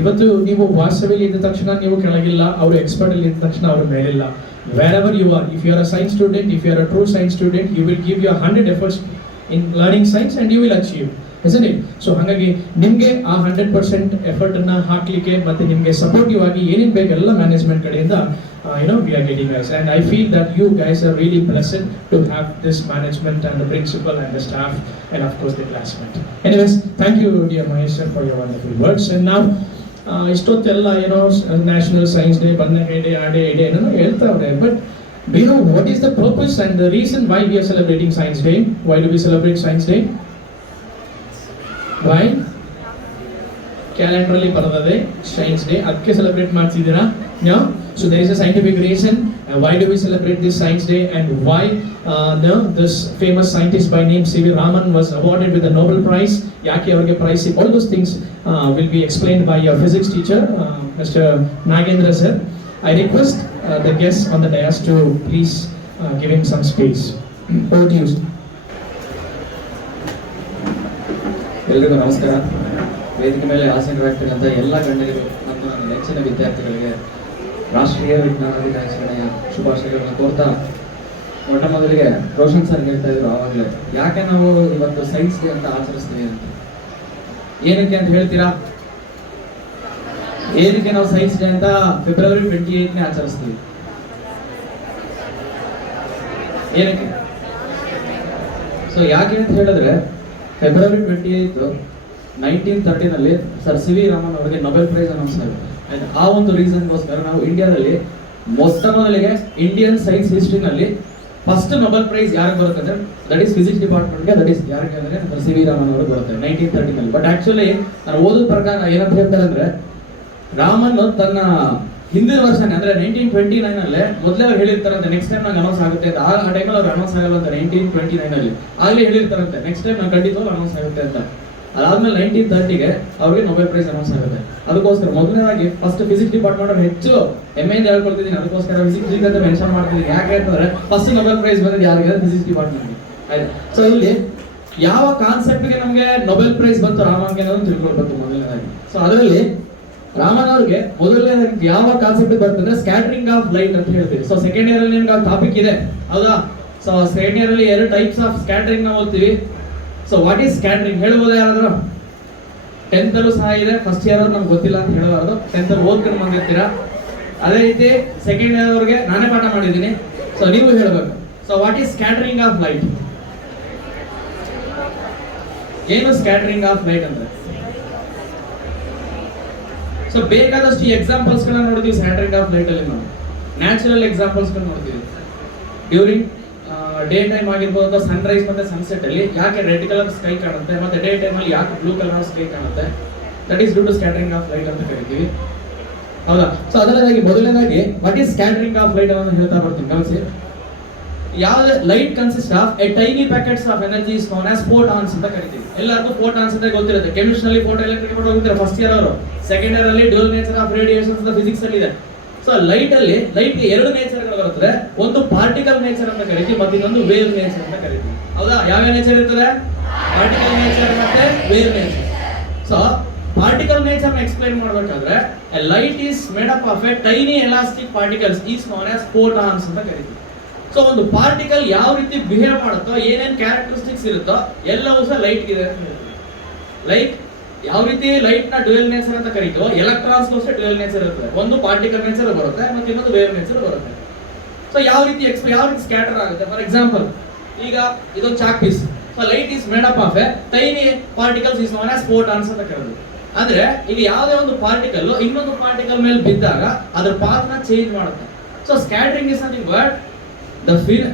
ಇವತ್ತು ನೀವು ವಾಸವಿಲಿ ಇದ್ದ ತಕ್ಷಣ ನೀವು ಕೆಳಗಿಲ್ಲ, ಅವರು ಎಕ್ಸ್ಪರ್ಟಲ್ಲಿ ಇದ್ದ ತಕ್ಷಣ ಅವರು ಮೇಲಿಲ್ಲ. wherever you are, if you are a science student, if you are a true science student, you will give your 100 efforts in learning science and you will achieve, isn't it? So ಹಾಗಾಗಿ ನಿಮಗೆ ಆ 100% ಎಫರ್ಟ್ ಅನ್ನ ಹಾಕ್ಲಿಕ್ಕೆ ಮತ್ತೆ ನಿಮಗೆ ಸಪೋರ್ಟಿವ್ ಆಗಿ ಏನೇನು ಬೇಕು ಎಲ್ಲ ಮ್ಯಾನೇಜ್ಮೆಂಟ್ ಕಡೆಯಿಂದ we are getting guys, and I feel that you guys are really blessed to have this management and the principal and the staff and of course the classmate. Anyways, thank you dear Mahesh sir for your wonderful words. And now ಇಷ್ಟೊತ್ತೆಲ್ಲ national science day, ಬಂದ day, ಆ day ಏನೋ ಹೇಳ್ತಾವ್ರೆ. But do you know what is the purpose and the reason why we are celebrating Science Day? Why do we celebrate Science Day? Why? Calendar ಅಲ್ಲಿ ಬರ್ತದೆ Science Day, ಅದಕ್ಕೆ ಸೆಲೆಬ್ರೇಟ್ ಮಾಡ್ತಿದ್ದೀರಾ? No? So there is a scientific reason. Why do we celebrate this Science Day, and why this famous scientist by name C.V. Raman was awarded with the Nobel Prize? Yake avarge prize, all those things will be explained by your physics teacher, Mr. Nagendra sir. I request the guests on the dais to please give him some space. Over to you. ಎಲ್ಲರಿಗೂ ನಮಸ್ಕಾರ. ವೇದಿಕೆ ಮೇಲೆ ಆಸೀನರಾಗಿರ್ತಕ್ಕಂಥ ಎಲ್ಲ ಗಣ್ಯರಿಗೂ ಮತ್ತು ನನ್ನ ನೆಚ್ಚಿನ ವಿದ್ಯಾರ್ಥಿಗಳಿಗೆ ರಾಷ್ಟ್ರೀಯ ವಿಜ್ಞಾನ ದಿನಾಚರಣೆಯ ಶುಭಾಶಯಗಳನ್ನು ಕೋರ್ತಾ, ಮೊಟ್ಟ ಮೊದಲಿಗೆ ರೋಷನ್ ಸರ್ ಹೇಳ್ತಾ ಇದ್ರು ಆವಾಗಲೇ, ಯಾಕೆ ನಾವು ಇವತ್ತು ಸೈನ್ಸ್ ಡೇ ಅಂತ ಆಚರಿಸ್ತೀವಿ ಅಂತ. ಏನಕ್ಕೆ ಅಂತ ಹೇಳ್ತೀರಾ? ಏನಕ್ಕೆ ನಾವು ಸೈನ್ಸ್ ಡೇ ಅಂತ ಫೆಬ್ರವರಿ 28ನೇ ಆಚರಿಸ್ತೀವಿ? ಏನಕ್ಕೆ? ಸೊ ಯಾಕೆ ಅಂತ ಹೇಳಿದ್ರೆ, ಫೆಬ್ರವರಿ 28 1913 ಸರ್ C.V. ರಾಮನ್ ಅವರಿಗೆ ನೊಬೆಲ್ ಪ್ರೈಸ್ ಅನೌನ್ಸ್ ಆಗಿದೆ. ಆ ಒಂದು ರೀಸನ್ಗೋಸ್ಕರ ನಾವು ಇಂಡಿಯಾದಲ್ಲಿ ಮೊಟ್ಟ ಮೊದಲಿಗೆ ಇಂಡಿಯನ್ ಸೈನ್ಸ್ ಹಿಸ್ಟ್ರಿನಲ್ಲಿ ಫಸ್ಟ್ ನೊಬೆಲ್ ಪ್ರೈಸ್ ಯಾರಿಗೆ ಬರುತ್ತೆ ಅಂದ್ರೆ, ದಟ್ ಈಸ್ ಫಿಸಿಕ್ಸ್ ಡಿಪಾರ್ಟ್ಮೆಂಟ್ಗೆ, ದಟ್ ಈಸ್ ಯಾರಿಗೆ ಅಂದ್ರೆ C.V. ರಾಮನ್ ಅವರು ಬರುತ್ತೆ 1913. ಬಟ್ ಆಕ್ಚುಲಿ ನಾನು ಓದೋದ ಪ್ರಕಾರ ಏನಂತ ಹೇಳ್ತಾರೆ ಅಂದ್ರೆ, ರಾಮನ್ ತನ್ನ ಹಿಂದಿನ ವರ್ಷನೇ ಅಂದ್ರೆ 1929 ಮೊದಲೇ ಅವ್ರು ಹೇಳಿರ್ತಾರಂತೆ ನೆಕ್ಸ್ಟ್ ಟೈಮ್ ನಂಗೆ ಅನೌನ್ಸ್ ಆಗುತ್ತೆ ಅಂತ. ಆ ಟೈಮಲ್ಲಿ ಅವ್ರು ಅನೌನ್ಸ್ ಆಗಲ್ಲ ಅಂತ 1929 ಆಗಲೇ ಹೇಳಿರ್ತಾರಂತೆ ನೆಕ್ಸ್ಟ್ ಟೈಮ್ ನಂಗೆ ಖಂಡಿತವಾಗಿ ಅನೌನ್ಸ್ ಆಗುತ್ತೆ ಅಂತ. ಅದಾದ್ಮೇಲೆ 1930 ಅವ್ರಿಗೆ ನೊಬೆಲ್ ಪ್ರೈಸ್ ಅನೌನ್ಸ್ ಆಗುತ್ತೆ. ಅದಕ್ಕೋಸ್ಕರ ಮೊದಲನೇದಾಗಿ ಫಸ್ಟ್ ಫಿಸಿಕ್ಸ್ ಡಿಪಾರ್ಟ್ಮೆಂಟ್ ಅವ್ರು ಹೆಚ್ಚು ಹೆಮ್ಮೆಯಿಂದ ಹೇಳ್ಕೊಳ್ತಿದ್ದೀನಿ. ಅದಕ್ಕೋಸ್ಕರ ಫಿಸಿಕ್ಸ್ ಅಂತ ಮೆನ್ಷನ್ ಮಾಡ್ತಿದ್ದೀನಿ. ಯಾಕೆ ಅಂತಂದ್ರೆ ಫಸ್ಟ್ ನೊಬೆಲ್ ಪ್ರೈಸ್ ಬಂದಿದ್ದು ಯಾರಿಗೆ? ಫಿಸಿಕ್ಸ್ ಡಿಪಾರ್ಟ್ಮೆಂಟ್ಗೆ. ಆಯ್ತು. ಸೊ ಇಲ್ಲಿ ಯಾವ ಕಾನ್ಸೆಪ್ಟ್ಗೆ ನಮಗೆ ನೊಬೆಲ್ ಪ್ರೈಸ್ ಬಂತು ರಾಮನ್ಗೆ ಅನ್ನೋದು ತಿಳ್ಕೊಳ್ಬೇಕು ಮೊದಲನೇದಾಗಿ. ಸೊ ಅದರಲ್ಲಿ ರಾಮನ್ ಅವ್ರಿಗೆ ಮೊದಲನೇದಾಗಿ ಯಾವ ಕಾನ್ಸೆಪ್ಟ್ ಬರ್ತಂದ್ರೆ ಸ್ಕ್ಯಾಟರಿಂಗ್ ಆಫ್ ಲೈಟ್ ಅಂತ ಹೇಳ್ತೀವಿ. ಸೊ ಸೆಕೆಂಡ್ ಇಯರ್ ಅಲ್ಲಿ ನಿಮ್ಗೆ ಆ ಟಾಪಿಕ್ ಇದೆ ಹೌದಾ? ಸೊ ಸೆಕೆಂಡ್ ಇಯರ್ ಅಲ್ಲಿ 2 ಟೈಪ್ಸ್ ಆಫ್ ಸ್ಕ್ಯಾಟರಿಂಗ್ ನಾವು ಓದ್ತೀವಿ. ಸೊ ವಾಟ್ ಈಸ್ ಸ್ಕ್ಯಾಟರಿಂಗ್ ಹೇಳ್ಬೋದಾ ಯಾರಾದ್ರೂ? 10th ಅಲ್ಲೂ ಸಹ ಇದೆ, ಫಸ್ಟ್ ಇಯರ್ ಅವ್ರು ನಮ್ಗೆ ಗೊತ್ತಿಲ್ಲ ಅಂತ ಹೇಳಬಾರ್ದು, 10th ಅಲ್ಲಿ ಓದ್ಕೊಂಡು ಬಂದಿರ್ತೀರಾ. ಅದೇ ರೀತಿ ಸೆಕೆಂಡ್ ಇಯರ್ ಅವ್ರಿಗೆ ನಾನೇ ಪಾಠ ಮಾಡಿದ್ದೀನಿ, ಸೊ ನೀವು ಹೇಳ್ಬೇಕು. So what is scattering of light? ಏನು ಸ್ಕ್ಯಾಟರಿಂಗ್ ಆಫ್ ಲೈಟ್ ಅಂದ್ರೆ? ಸೊ ಬೇಕಾದಷ್ಟು ಎಕ್ಸಾಂಪಲ್ಸ್ ಗಳನ್ನ ನೋಡ್ತೀವಿ ಸ್ಕ್ಯಾಟರಿಂಗ್ ಆಫ್ ಲೈಟ್ ಅಲ್ಲಿ. ನಾವು ನ್ಯಾಚುರಲ್ ಎಕ್ಸಾಂಪಲ್ಸ್ ಗಳನ್ನ ನೋಡ್ತೀವಿ. ಡ್ಯೂರಿಂಗ್ ಡೇ ಟೈಮ್ ಆಗಿರ್ಬೋದು, ಸನ್ರೈಸ್ ಮತ್ತೆ ಸನ್ಸೆಟ್ ಅಲ್ಲಿ ಯಾಕೆ ರೆಡ್ ಕಲರ್ ಸ್ಕೈ ಕಾಣುತ್ತೆ, ಮತ್ತೆ ಡೇ ಟೈಮ್ ಅಲ್ಲಿ ಯಾಕೆ ಬ್ಲೂ ಕಲರ್ ಸ್ಕೈ ಕಾಣುತ್ತೆ, that is due to scattering of light ಅಂತ ಕರಿತೀವಿ ಹೌದಾ? ಸೊ ಅದರದಾಗಿ ಮೊದಲನೇದಾಗಿ what is scattering of light ಅನ್ನೋದು ಹೇಳ್ತಾ ಬರ್ತೀನಿ ಗಮನಿಸಿ. ಯಾವ light consist of a tiny packets of energy is known as photons ಅಂತ ಕರಿತೀವಿ. ಎಲ್ಲರಿಗೂ ಫೋಟಾನ್ಸ್ ಅಂತ ಗೊತ್ತಿರುತ್ತೆ. ಕೆಮಿಸ್ಟ್ರಿ ಫೋಟೋ ಎಲೆಕ್ಟ್ರಿಕ್ ಗೊತ್ತಿರುತ್ತೆ ಫಸ್ಟ್ ಇಯರ್ ಅವರು. ಸೆಕೆಂಡ್ ಇಯರ್ ಅಲ್ಲಿ ಡ್ಯೂಯಲ್ ನೇಚರ್ ಆಫ್ ರೇಡಿಯೇಷನ್ಸ್ ಅಂತ ಫಿಸಿಕ್ಸ್ ಅಲ್ಲಿ ಇದೆ. ಸೊ ಲೈಟ್ ಗೆ ಎರಡು ನೇಚರ್ಗಳು ಬರುತ್ತದೆ. ಒಂದು ಪಾರ್ಟಿಕಲ್ ನೇಚರ್ ಅಂತ ಕರಿತೀವಿ, ಮತ್ತೆ ಇನ್ನೊಂದು ವೇವ್ ನೇಚರ್ ಅಂತ ಕರಿತೀವಿ. ಹೌದಾ? ಯಾವ ನೇಚರ್ ಇರ್ತದೆ? ಪಾರ್ಟಿಕಲ್ ನೇಚರ್ ಮತ್ತೆ wave nature. So particle nature ನ ಎಕ್ಸ್ಪ್ಲೈನ್ ಮಾಡಬೇಕಾದ್ರೆ light is made up of a tiny elastic particles is known as photons ಅಂತ ಕರಿತೀವಿ. ಸೊ ಒಂದು ಪಾರ್ಟಿಕಲ್ ಯಾವ ರೀತಿ ಬಿಹೇವ್ ಮಾಡುತ್ತೋ, ಏನೇನ್ ಕ್ಯಾರೆಕ್ಟರಿಸ್ಟಿಕ್ಸ್ ಇರುತ್ತೋ ಎಲ್ಲವೂ ಸಹ ಲೈಟ್ ಇದೆ ಅಂತ ಹೇಳ್ತೀವಿ. ಲೈಕ್ ಯಾವ ರೀತಿ ಲೈಟ್ ನ ಡ್ಯೂಯಲ್ ನೇಚರ್ ಅಂತ ಕರೀತೀವೋ, ಎಲೆಕ್ಟ್ರಾನ್ಸ್ ಸಹ ಡ್ಯೂಯಲ್ ನೇಚರ್ ಇರ್ತದೆ. ಒಂದು ಪಾರ್ಟಿಕಲ್ ನೇಚರ್ ಬರುತ್ತೆ ಮತ್ತೆ ಇನ್ನೊಂದು ವೇವ್ ನೇಚರ್ ಬರುತ್ತೆ. ಸೊ ಯಾವ ರೀತಿ ಸ್ಕ್ಯಾಟರ್ ಆಗುತ್ತೆ? ಫಾರ್ ಎಕ್ಸಾಂಪಲ್, ಈಗ ಇದೊಂದು chalk piece. So light is made up of a tiny particles is known as photons ಅಂತ ಕರೆದು. ಅಂದ್ರೆ ಈಗ ಯಾವುದೇ ಒಂದು ಪಾರ್ಟಿಕಲ್ ಇನ್ನೊಂದು ಪಾರ್ಟಿಕಲ್ ಮೇಲೆ ಬಿದ್ದಾಗ ಅದರ ಪಾತ್ನ ಚೇಂಜ್ ಮಾಡುತ್ತೆ. So scattering is nothing but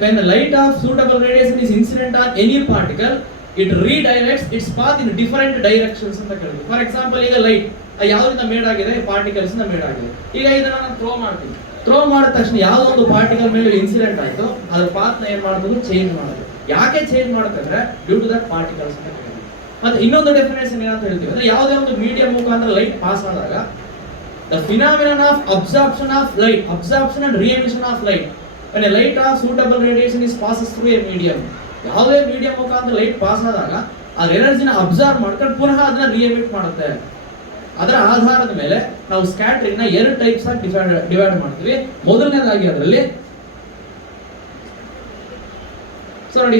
when the light of suitable radiation is incident on any particle, it redirects its path in different directions ಅಂತ ಕರೀತೀವಿ. ಫಾರ್ ಎಕ್ಸಾಂಪಲ್, ಈಗ ಲೈಟ್ ಯಾವ್ದ್ರಿಂದ ಮೇಡ್ ಆಗಿದೆ? ಪಾರ್ಟಿಕಲ್ಸ್ ಇಂದ ಮೇಡ್ ಆಗಿದೆ. ಈಗ ಇದನ್ನ ನಾನು ಥ್ರೋ ಮಾಡ್ತೀನಿ. ಥ್ರೋ ಮಾಡಿದ ತಕ್ಷಣ ಯಾವುದೋ ಒಂದು ಪಾರ್ಟಿಕಲ್ ಮೇಲೆ ಇನ್ಸಿಡೆಂಟ್ ಆಯ್ತು, ಅದ್ರ ಪಾತ್ ನ ಏನ್ ಮಾಡೋದು? ಚೇಂಜ್ ಮಾಡೋದು. ಯಾಕೆ ಚೇಂಜ್ ಮಾಡುತ್ತೆ ಅಂದ್ರೆ ಡ್ಯೂ ಟು ದಟ್ ಪಾರ್ಟಿಕಲ್ಸ್ ಅಂತ ಕರೀತೀವಿ. ಮತ್ತೆ ಇನ್ನೊಂದು ಡೆಫಿನೇಷನ್ ಏನಂತ ಹೇಳ್ತೀವಿ ಅಂದ್ರೆ, ಯಾವುದೇ ಒಂದು ಮೀಡಿಯಂ ಮುಖಾಂತರ ಲೈಟ್ ಪಾಸ್ ಆದಾಗ the phenomenon of absorption and re-emission of light. When a light of suitable radiation is passes through a medium, ಯಾವುದೇ ಮೀಡಿಯಂ ಮುಖಾಂತರ ಲೈಟ್ ಪಾಸ್ ಆದಾಗ ಅದ್ರ ಎನರ್ಜಿನ ಅಬ್ಸರ್ವ್ ಮಾಡ್ಕೊಂಡು ಪುನಃ ಅದನ್ನ ರಿಎಮಿಟ್ ಮಾಡುತ್ತೆ. ಅದರ ಆಧಾರದ ಮೇಲೆ ನಾವು ಸ್ಕ್ಯಾಟರಿಂಗ್ ನ ಎರಡು ಟೈಪ್ಸ್ ಆಗಿ ಡಿವೈಡ್ ಮಾಡ್ತೀವಿ. ಮೊದಲನೇದಾಗಿ ಅದರಲ್ಲಿ ನೋಡಿ,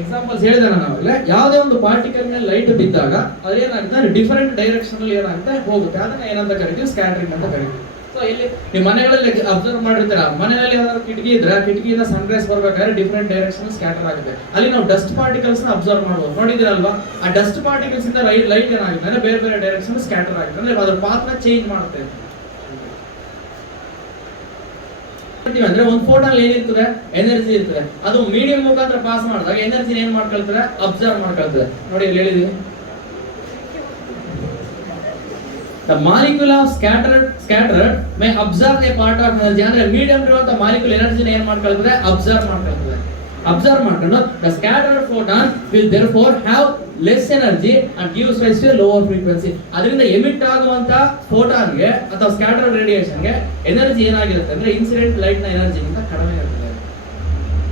ಎಕ್ಸಾಂಪಲ್ಸ್ ಹೇಳಿದೆ ನಾವಾಗಲೇ. ಯಾವುದೇ ಒಂದು ಪಾರ್ಟಿಕಲ್ ಮೇಲೆ ಲೈಟ್ ಬಿದ್ದಾಗ ಅದೇನಾಗುತ್ತೆ? ಡಿಫರೆಂಟ್ ಡೈರೆಕ್ಷನ್ ಅಲ್ಲಿ ಏನಾಗುತ್ತೆ? ಹೋಗುತ್ತೆ. ಅದನ್ನ ಏನಂತ ಕರಿತೀವಿ? ಸ್ಕ್ಯಾಟರಿಂಗ್ ಅಂತ ಕರಿತೀವಿ. ಸೊ ಇಲ್ಲಿ ನಿಮ್ಮ ಮನೆಗಳಲ್ಲಿ ಅಬ್ಸರ್ವ್ ಮಾಡಿರ್ತೀರ, ಮನೆಯಲ್ಲಿ ಯಾವ್ದಾದ್ರು ಕಿಟಕಿ ಇದ್ರೆ ಆ ಕಿಟಕಿಯಿಂದ ಸನ್ರೈಸ್ ಬರ್ಬೇಕಾದ್ರೆ ಡಿಫರೆಂಟ್ ಡೈರೆಕ್ಷನ್ ಸ್ಕ್ಯಾಟರ್ ಆಗುತ್ತೆ. ಅಲ್ಲಿ ನಾವು ಡಸ್ಟ್ ಪಾರ್ಟಿಕಲ್ಸ್ ನ ಅಬ್ಸರ್ವ್ ಮಾಡಬಹುದು. ನೋಡಿದಿರಲ್ವಾ? ಆ ಡಸ್ಟ್ ಪಾರ್ಟಿಕಲ್ಸ್ ಇಂದ ಲೈಟ್ ಏನಾಗುತ್ತೆ ಅಂದ್ರೆ ಬೇರೆ ಬೇರೆ ಡೈರೆಕ್ಷನ್ ಸ್ಕ್ಯಾಟರ್ ಆಗುತ್ತೆ. ಅಂದ್ರೆ ಅದ್ರ ಪಾತ್ ನ ಚೇಂಜ್ ಮಾಡುತ್ತೆ. ಅಂದ್ರೆ ಒಂದು ಫೋಟಾನ್ ಏನಿರ್ತದೆ? ಎನರ್ಜಿ ಇರ್ತದೆ. ಅದು ಮೀಡಿಯಂ ಮುಖಾಂತರ ಪಾಸ್ ಮಾಡಿದಾಗ ಎನರ್ಜಿ ಏನ್ ಮಾಡ್ಕೊಳ್ತಾರೆ? ಅಬ್ಸರ್ವ್ ಮಾಡ್ಕೊಳ್ತದೆ. ನೋಡಿ ಇಲ್ಲಿ ಹೇಳಿದೀವಿ, the molecule of scattered may absorb a part of energy. ಅಂದ್ರೆ ಮೀಡಿಯಂ ಇರುವಂತ ಮಾಲಿಕ್ಯೂಲ್ ಎನರ್ಜಿನ ಏನ್ ಮಾಡ್ಕೊಳ್ತದೆ? ಅಬ್ಸರ್ವ್ ಮಾಡ್ಕೊಂಡು the scattered photon will therefore have less energy and gives rise to a lower frequency. ಅದರಿಂದ ಎಮಿಟ್ ಆಗುವಂತ ಫೋಟಾನ್ ಗೆ ಅಥವಾ ಸ್ಕ್ಯಾಟರ್ಡ್ ರೇಡಿಯೇಷನ್ ಗೆ ಎನರ್ಜಿ ಏನಾಗಿರುತ್ತೆ ಅಂದ್ರೆ ಇನ್ಸಿಡೆಂಟ್ ಲೈಟ್ ನ ಎನರ್ಜಿಗಿಂತ ಕಡಿಮೆ ಇರುತ್ತೆ.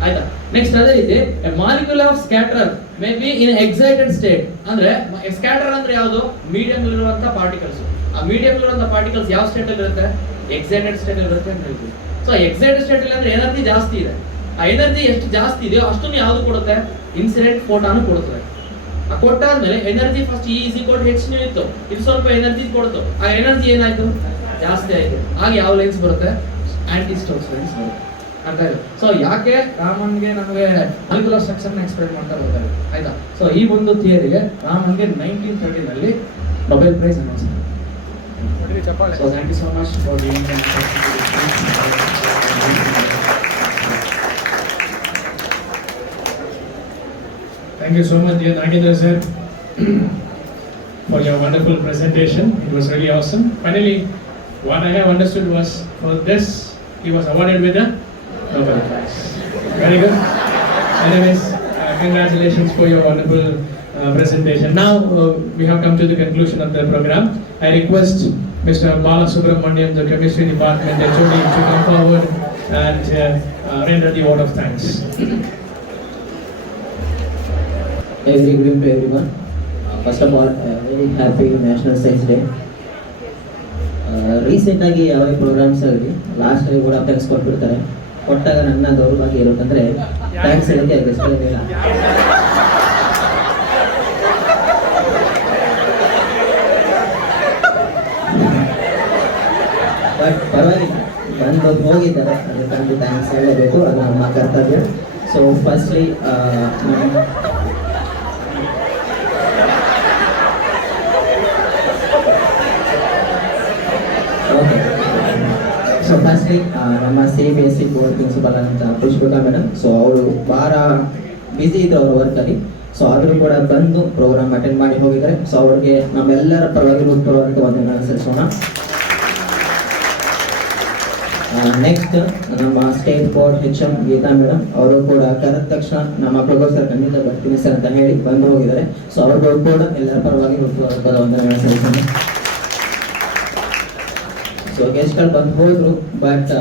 ಆಯ್ತಾ? ನೆಕ್ಸ್ಟ್ ಅದೇ ರೀತಿ molecule of scatter may be in excited state. ಅಂದ್ರೆ ಸ್ಕ್ಯಾಟರ್ ಅಂದ್ರೆ ಯಾವುದು? ಮೀಡಿಯಂ ಇರುವಂತ ಪಾರ್ಟಿಕಲ್ಸ್. ಆ ಮೀಡಿಯಂ ಇರುವಂತ ಪಾರ್ಟಿಕಲ್ಸ್ ಯಾವ ಸ್ಟೇಟ್ ಅಲ್ಲಿ ಇರುತ್ತೆ? ಎಕ್ಸೈಟೆಡ್ ಸ್ಟೇಟ್ ಅಲ್ಲಿ ಇರುತ್ತೆ ಅಂತ ಹೇಳ್ತೀವಿ. ಸೊ ಎಕ್ಸೈಟೆಡ್ ಸ್ಟೇಟ್ ಅಲ್ಲಿ ಅಂದ್ರೆ ಎನರ್ಜಿ ಜಾಸ್ತಿ ಇದೆ. ಆ ಎನರ್ಜಿ ಎಷ್ಟು ಜಾಸ್ತಿ ಇದೆಯೋ ಅಷ್ಟನ್ನು ಯಾವುದು ಕೊಡುತ್ತೆ? ಇನ್ಸಿಡೆಂಟ್ ಫೋಟಾನ್ ಕೊಡುತ್ತದೆ. ಆ ಕೊಟ್ಟಾದ್ಮೇಲೆ ಎನರ್ಜಿ ಫಸ್ಟ್ E = h ಇತ್ತು, ಇದು ಸ್ವಲ್ಪ ಎನರ್ಜಿ ಕೊಡ್ತು. ಆ ಎನರ್ಜಿ ಏನಾಯ್ತು? ಜಾಸ್ತಿ ಆಯ್ತು. ಆಗ ಯಾವ ಲೈನ್ಸ್ ಬರುತ್ತೆ? ಆಂಟಿ ಸ್ಟೋಕ್ಸ್ ಲೈನ್ಸ್ ಬರುತ್ತೆ. ಅರ್ಥ ಆಯ್ತು? ಸೊ ಯಾಕೆ ರಾಮನ್ಗೆ ನಮಗೆ ಮಾಲಿಕ್ಯುಲರ್ ಸ್ಟ್ರಕ್ಚರ್ ನ ಎಕ್ಸ್ಪ್ಲೈನ್ ಮಾಡ್ತಾ ಬರ್ತಾರೆ. ಆಯ್ತಾ? ಸೊ ಈ ಒಂದು ಥಿಯರಿಗೆ ರಾಮನ್ಗೆ 1930 ನಲ್ಲಿ ನೊಬೆಲ್ ಪ್ರೈಸ್ ಅನೌನ್ಸ್ ಮಾಡಿದ್ರು. So thank you so much for being here. Thank you so much, dear Nagendra sir, for your wonderful presentation. It was really awesome. Finally, what I have understood was for this he was awarded with a Nobel Prize. Very good. Anyways, congratulations for your wonderful presentation. Now we have come to the conclusion of the program. I request Mr. Bala Subramaniam, the chemistry department HOD, to come forward and render the vote of thanks. A very good evening to everyone. First of all, very happy National Science Day. ರೀಸೆಂಟಾಗಿ ಯಾವುದೇ ಪ್ರೋಗ್ರಾಮ್ಸ್ ಆಗಲಿ ಲಾಸ್ಟಲ್ಲಿ ಕೂಡ ಥ್ಯಾಂಕ್ಸ್ ಕೊಟ್ಬಿಡ್ತಾರೆ. ಕೊಟ್ಟಾಗ ನನ್ನ ಗೌರವವಾಗಿ ಇರೋದಂದರೆ ಥ್ಯಾಂಕ್ಸ್ ಹೇಳೋಕ್ಕೆ ಅದಕ್ಕಿಲ್ಲ. ಬಟ್ ಪರವಾಗಿಲ್ಲ, ಬಂದು ಹೋಗಿದ್ದಾರೆ, ಅದಕ್ಕೊಂದು ಥ್ಯಾಂಕ್ಸ್ ಹೇಳಬೇಕು, ಅದು ನಮ್ಮ ಕರ್ತವ್ಯ. ಸೊ ಫಸ್ಟ್ಲಿ ನಮ್ಮ CBSE ಬೋರ್ಡ್ ಪ್ರಿನ್ಸಿಪಲ್ ಅಂತ ಪುಷ್ಪಿಕಾ ಮೇಡಮ್. ಸೊ ಅವರು ಭಾಳ ಬ್ಯುಸಿ ಇದ್ರು ಅವ್ರ ವರ್ಕಲ್ಲಿ. ಸೊ ಆದರೂ ಕೂಡ ಬಂದು ಪ್ರೋಗ್ರಾಮ್ ಅಟೆಂಡ್ ಮಾಡಿ ಹೋಗಿದ್ದಾರೆ. ಸೊ ಅವ್ರಿಗೆ ನಮ್ಮೆಲ್ಲರ ಪರವಾಗಿ ವಂದನೆಗಳನ್ನು ಸಲ್ಲಿಸೋಣ. ನೆಕ್ಸ್ಟ್ ನಮ್ಮ state board HM Geetha madam ಅವರು ಕೂಡ ಕರೆದ ತಕ್ಷಣ ನಮ್ಮ ಪ್ರಭು ಸರ್ ಖಂಡಿತ ಬರ್ತೀನಿ ಸರ್ ಅಂತ ಹೇಳಿ ಬಂದು ಹೋಗಿದ್ದಾರೆ. ಸೊ ಅವ್ರಿಗೂ ಕೂಡ ಎಲ್ಲರ ಪರವಾಗಿ ಹುಟ್ಟುಹಬ್ಬದ ವಂದನೆಗಳನ್ನು ಸಲ್ಲಿಸ್ತೇನೆ. ಸೊ ಗೆಸ್ಟ್ಗಳು ಬಂದು ಹೋದ್ರು, ಬಟ್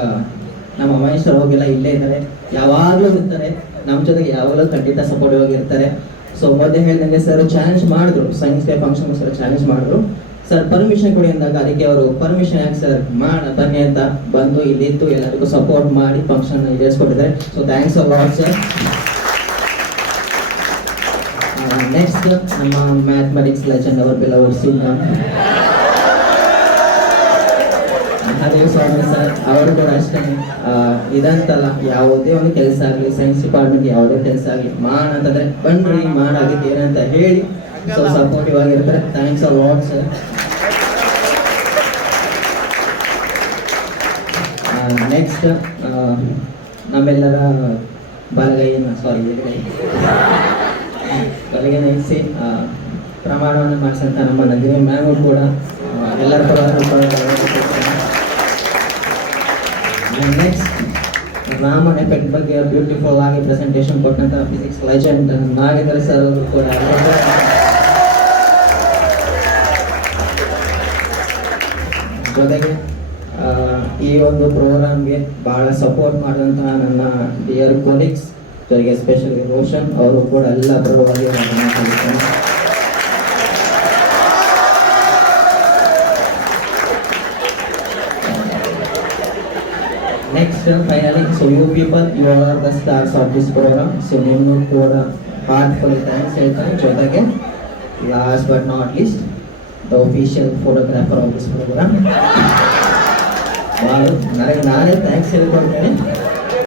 ನಮ್ಮ ಮಹೇಶ್ ಸರ್ ಹೋಗಿಲ್ಲ, ಇಲ್ಲೇ ಇದ್ದಾರೆ, ಯಾವಾಗಲೂ ಇರ್ತಾರೆ ನಮ್ಮ ಜೊತೆಗೆ, ಯಾವಾಗಲೂ ಖಂಡಿತ ಸಪೋರ್ಟಿವ್ ಆಗಿರ್ತಾರೆ. ಸೊ ಮೊದಲೇ ಹೇಳಿದಂಗೆ ಸರ್ ಚಾಲೆಂಜ್ ಮಾಡಿದ್ರು, science day function sir challenge ಮಾಡಿದ್ರು, ಸರ್ ಪರ್ಮಿಷನ್ ಕೊಡಿ ಅಂದಾಗ ಅದಕ್ಕೆ ಅವರು ಪರ್ಮಿಷನ್ ಯಾಕೆ ಸರ್ ಬನ್ನಿ ಅಂತ ಬಂದು ಇಲ್ಲಿದ್ದು ಎಲ್ಲರಿಗೂ ಸಪೋರ್ಟ್ ಮಾಡಿ ಫಂಕ್ಷನ್ ಈಡೇರಿಸ್ಕೊಟ್ಟಿದ್ದಾರೆ. So thanks a lot sir. Next ನಮ್ಮ ಮ್ಯಾಥಮೆಟಿಕ್ಸ್ ಲೆಜೆಂಡ್ ಅವರ್ ಬಿಲವರ್ ಮಹಾದೇವ್ ಸ್ವಾಮಿ ಸರ್ ಅವರು ಕೂಡ ಅಷ್ಟೇ ಇದಂತಲ್ಲ, ಯಾವುದೇ ಒಂದು ಕೆಲಸ ಆಗಲಿ, ಸೈನ್ಸ್ ಡಿಪಾರ್ಟ್ಮೆಂಟ್ ಯಾವುದೇ ಕೆಲಸ ಆಗಲಿ ಅಂತಂದ್ರೆ ಬನ್ರಿ ಮಾಡೋದಕ್ಕೆ ಏನಂತ ಹೇಳಿ ಸೊ ಸಪೋರ್ಟಿವ್ ಆಗಿರ್ತಾರೆ. Thanks a lot sir. Next ನಮ್ಮೆಲ್ಲರ ಬಲಗೈ ನಯಿಸಿ ಪ್ರಮಾಣವನ್ನು ಮಾಡಿಸಂತ ನಮ್ಮ ನಂದಿನಿ ಮ್ಯಾಮು ಕೂಡ ಎಲ್ಲರ ನೆಕ್ಸ್ಟ್ ರಾಮನ್ ಎಫೆಕ್ಟ್ ಬಗ್ಗೆ ಬ್ಯೂಟಿಫುಲ್ ಆಗಿ ಪ್ರೆಸೆಂಟೇಷನ್ ಕೊಟ್ಟಂತ ಫಿಸಿಕ್ಸ್ ಲೆಜೆಂಡ್ ನಾಗೇಂದ್ರ ಸರ್ ಅವರು ಕೂಡ ಜೊತೆಗೆ ಈ ಒಂದು ಪ್ರೋಗ್ರಾಮ್ಗೆ ಬಹಳ ಸಪೋರ್ಟ್ ಮಾಡಿದಂತಹ ನನ್ನ ಡಿಯರ್ ಕೊಲೀಗ್ಸ್, ಜೊತೆಗೆ ಎಸ್ಪೆಷಲಿ ರೋಷನ್ ಅವರು ಕೂಡ ಎಲ್ಲ ಪರವಾಗಿ next finally so you people you are the stars of this programme. So ನಿಮ್ಮನ್ನು ಕೂಡ ಹಾರ್ಟ್ಫುಲ್ ಥ್ಯಾಂಕ್ಸ್ ಹೇಳ್ತಾರೆ. ಜೊತೆಗೆ last but not least the official photographer of this programme, ನನಗೆ ನಾನೇ ಥ್ಯಾಂಕ್ಸ್ ಹೇಳ್ಕೊಳ್ತೇನೆ.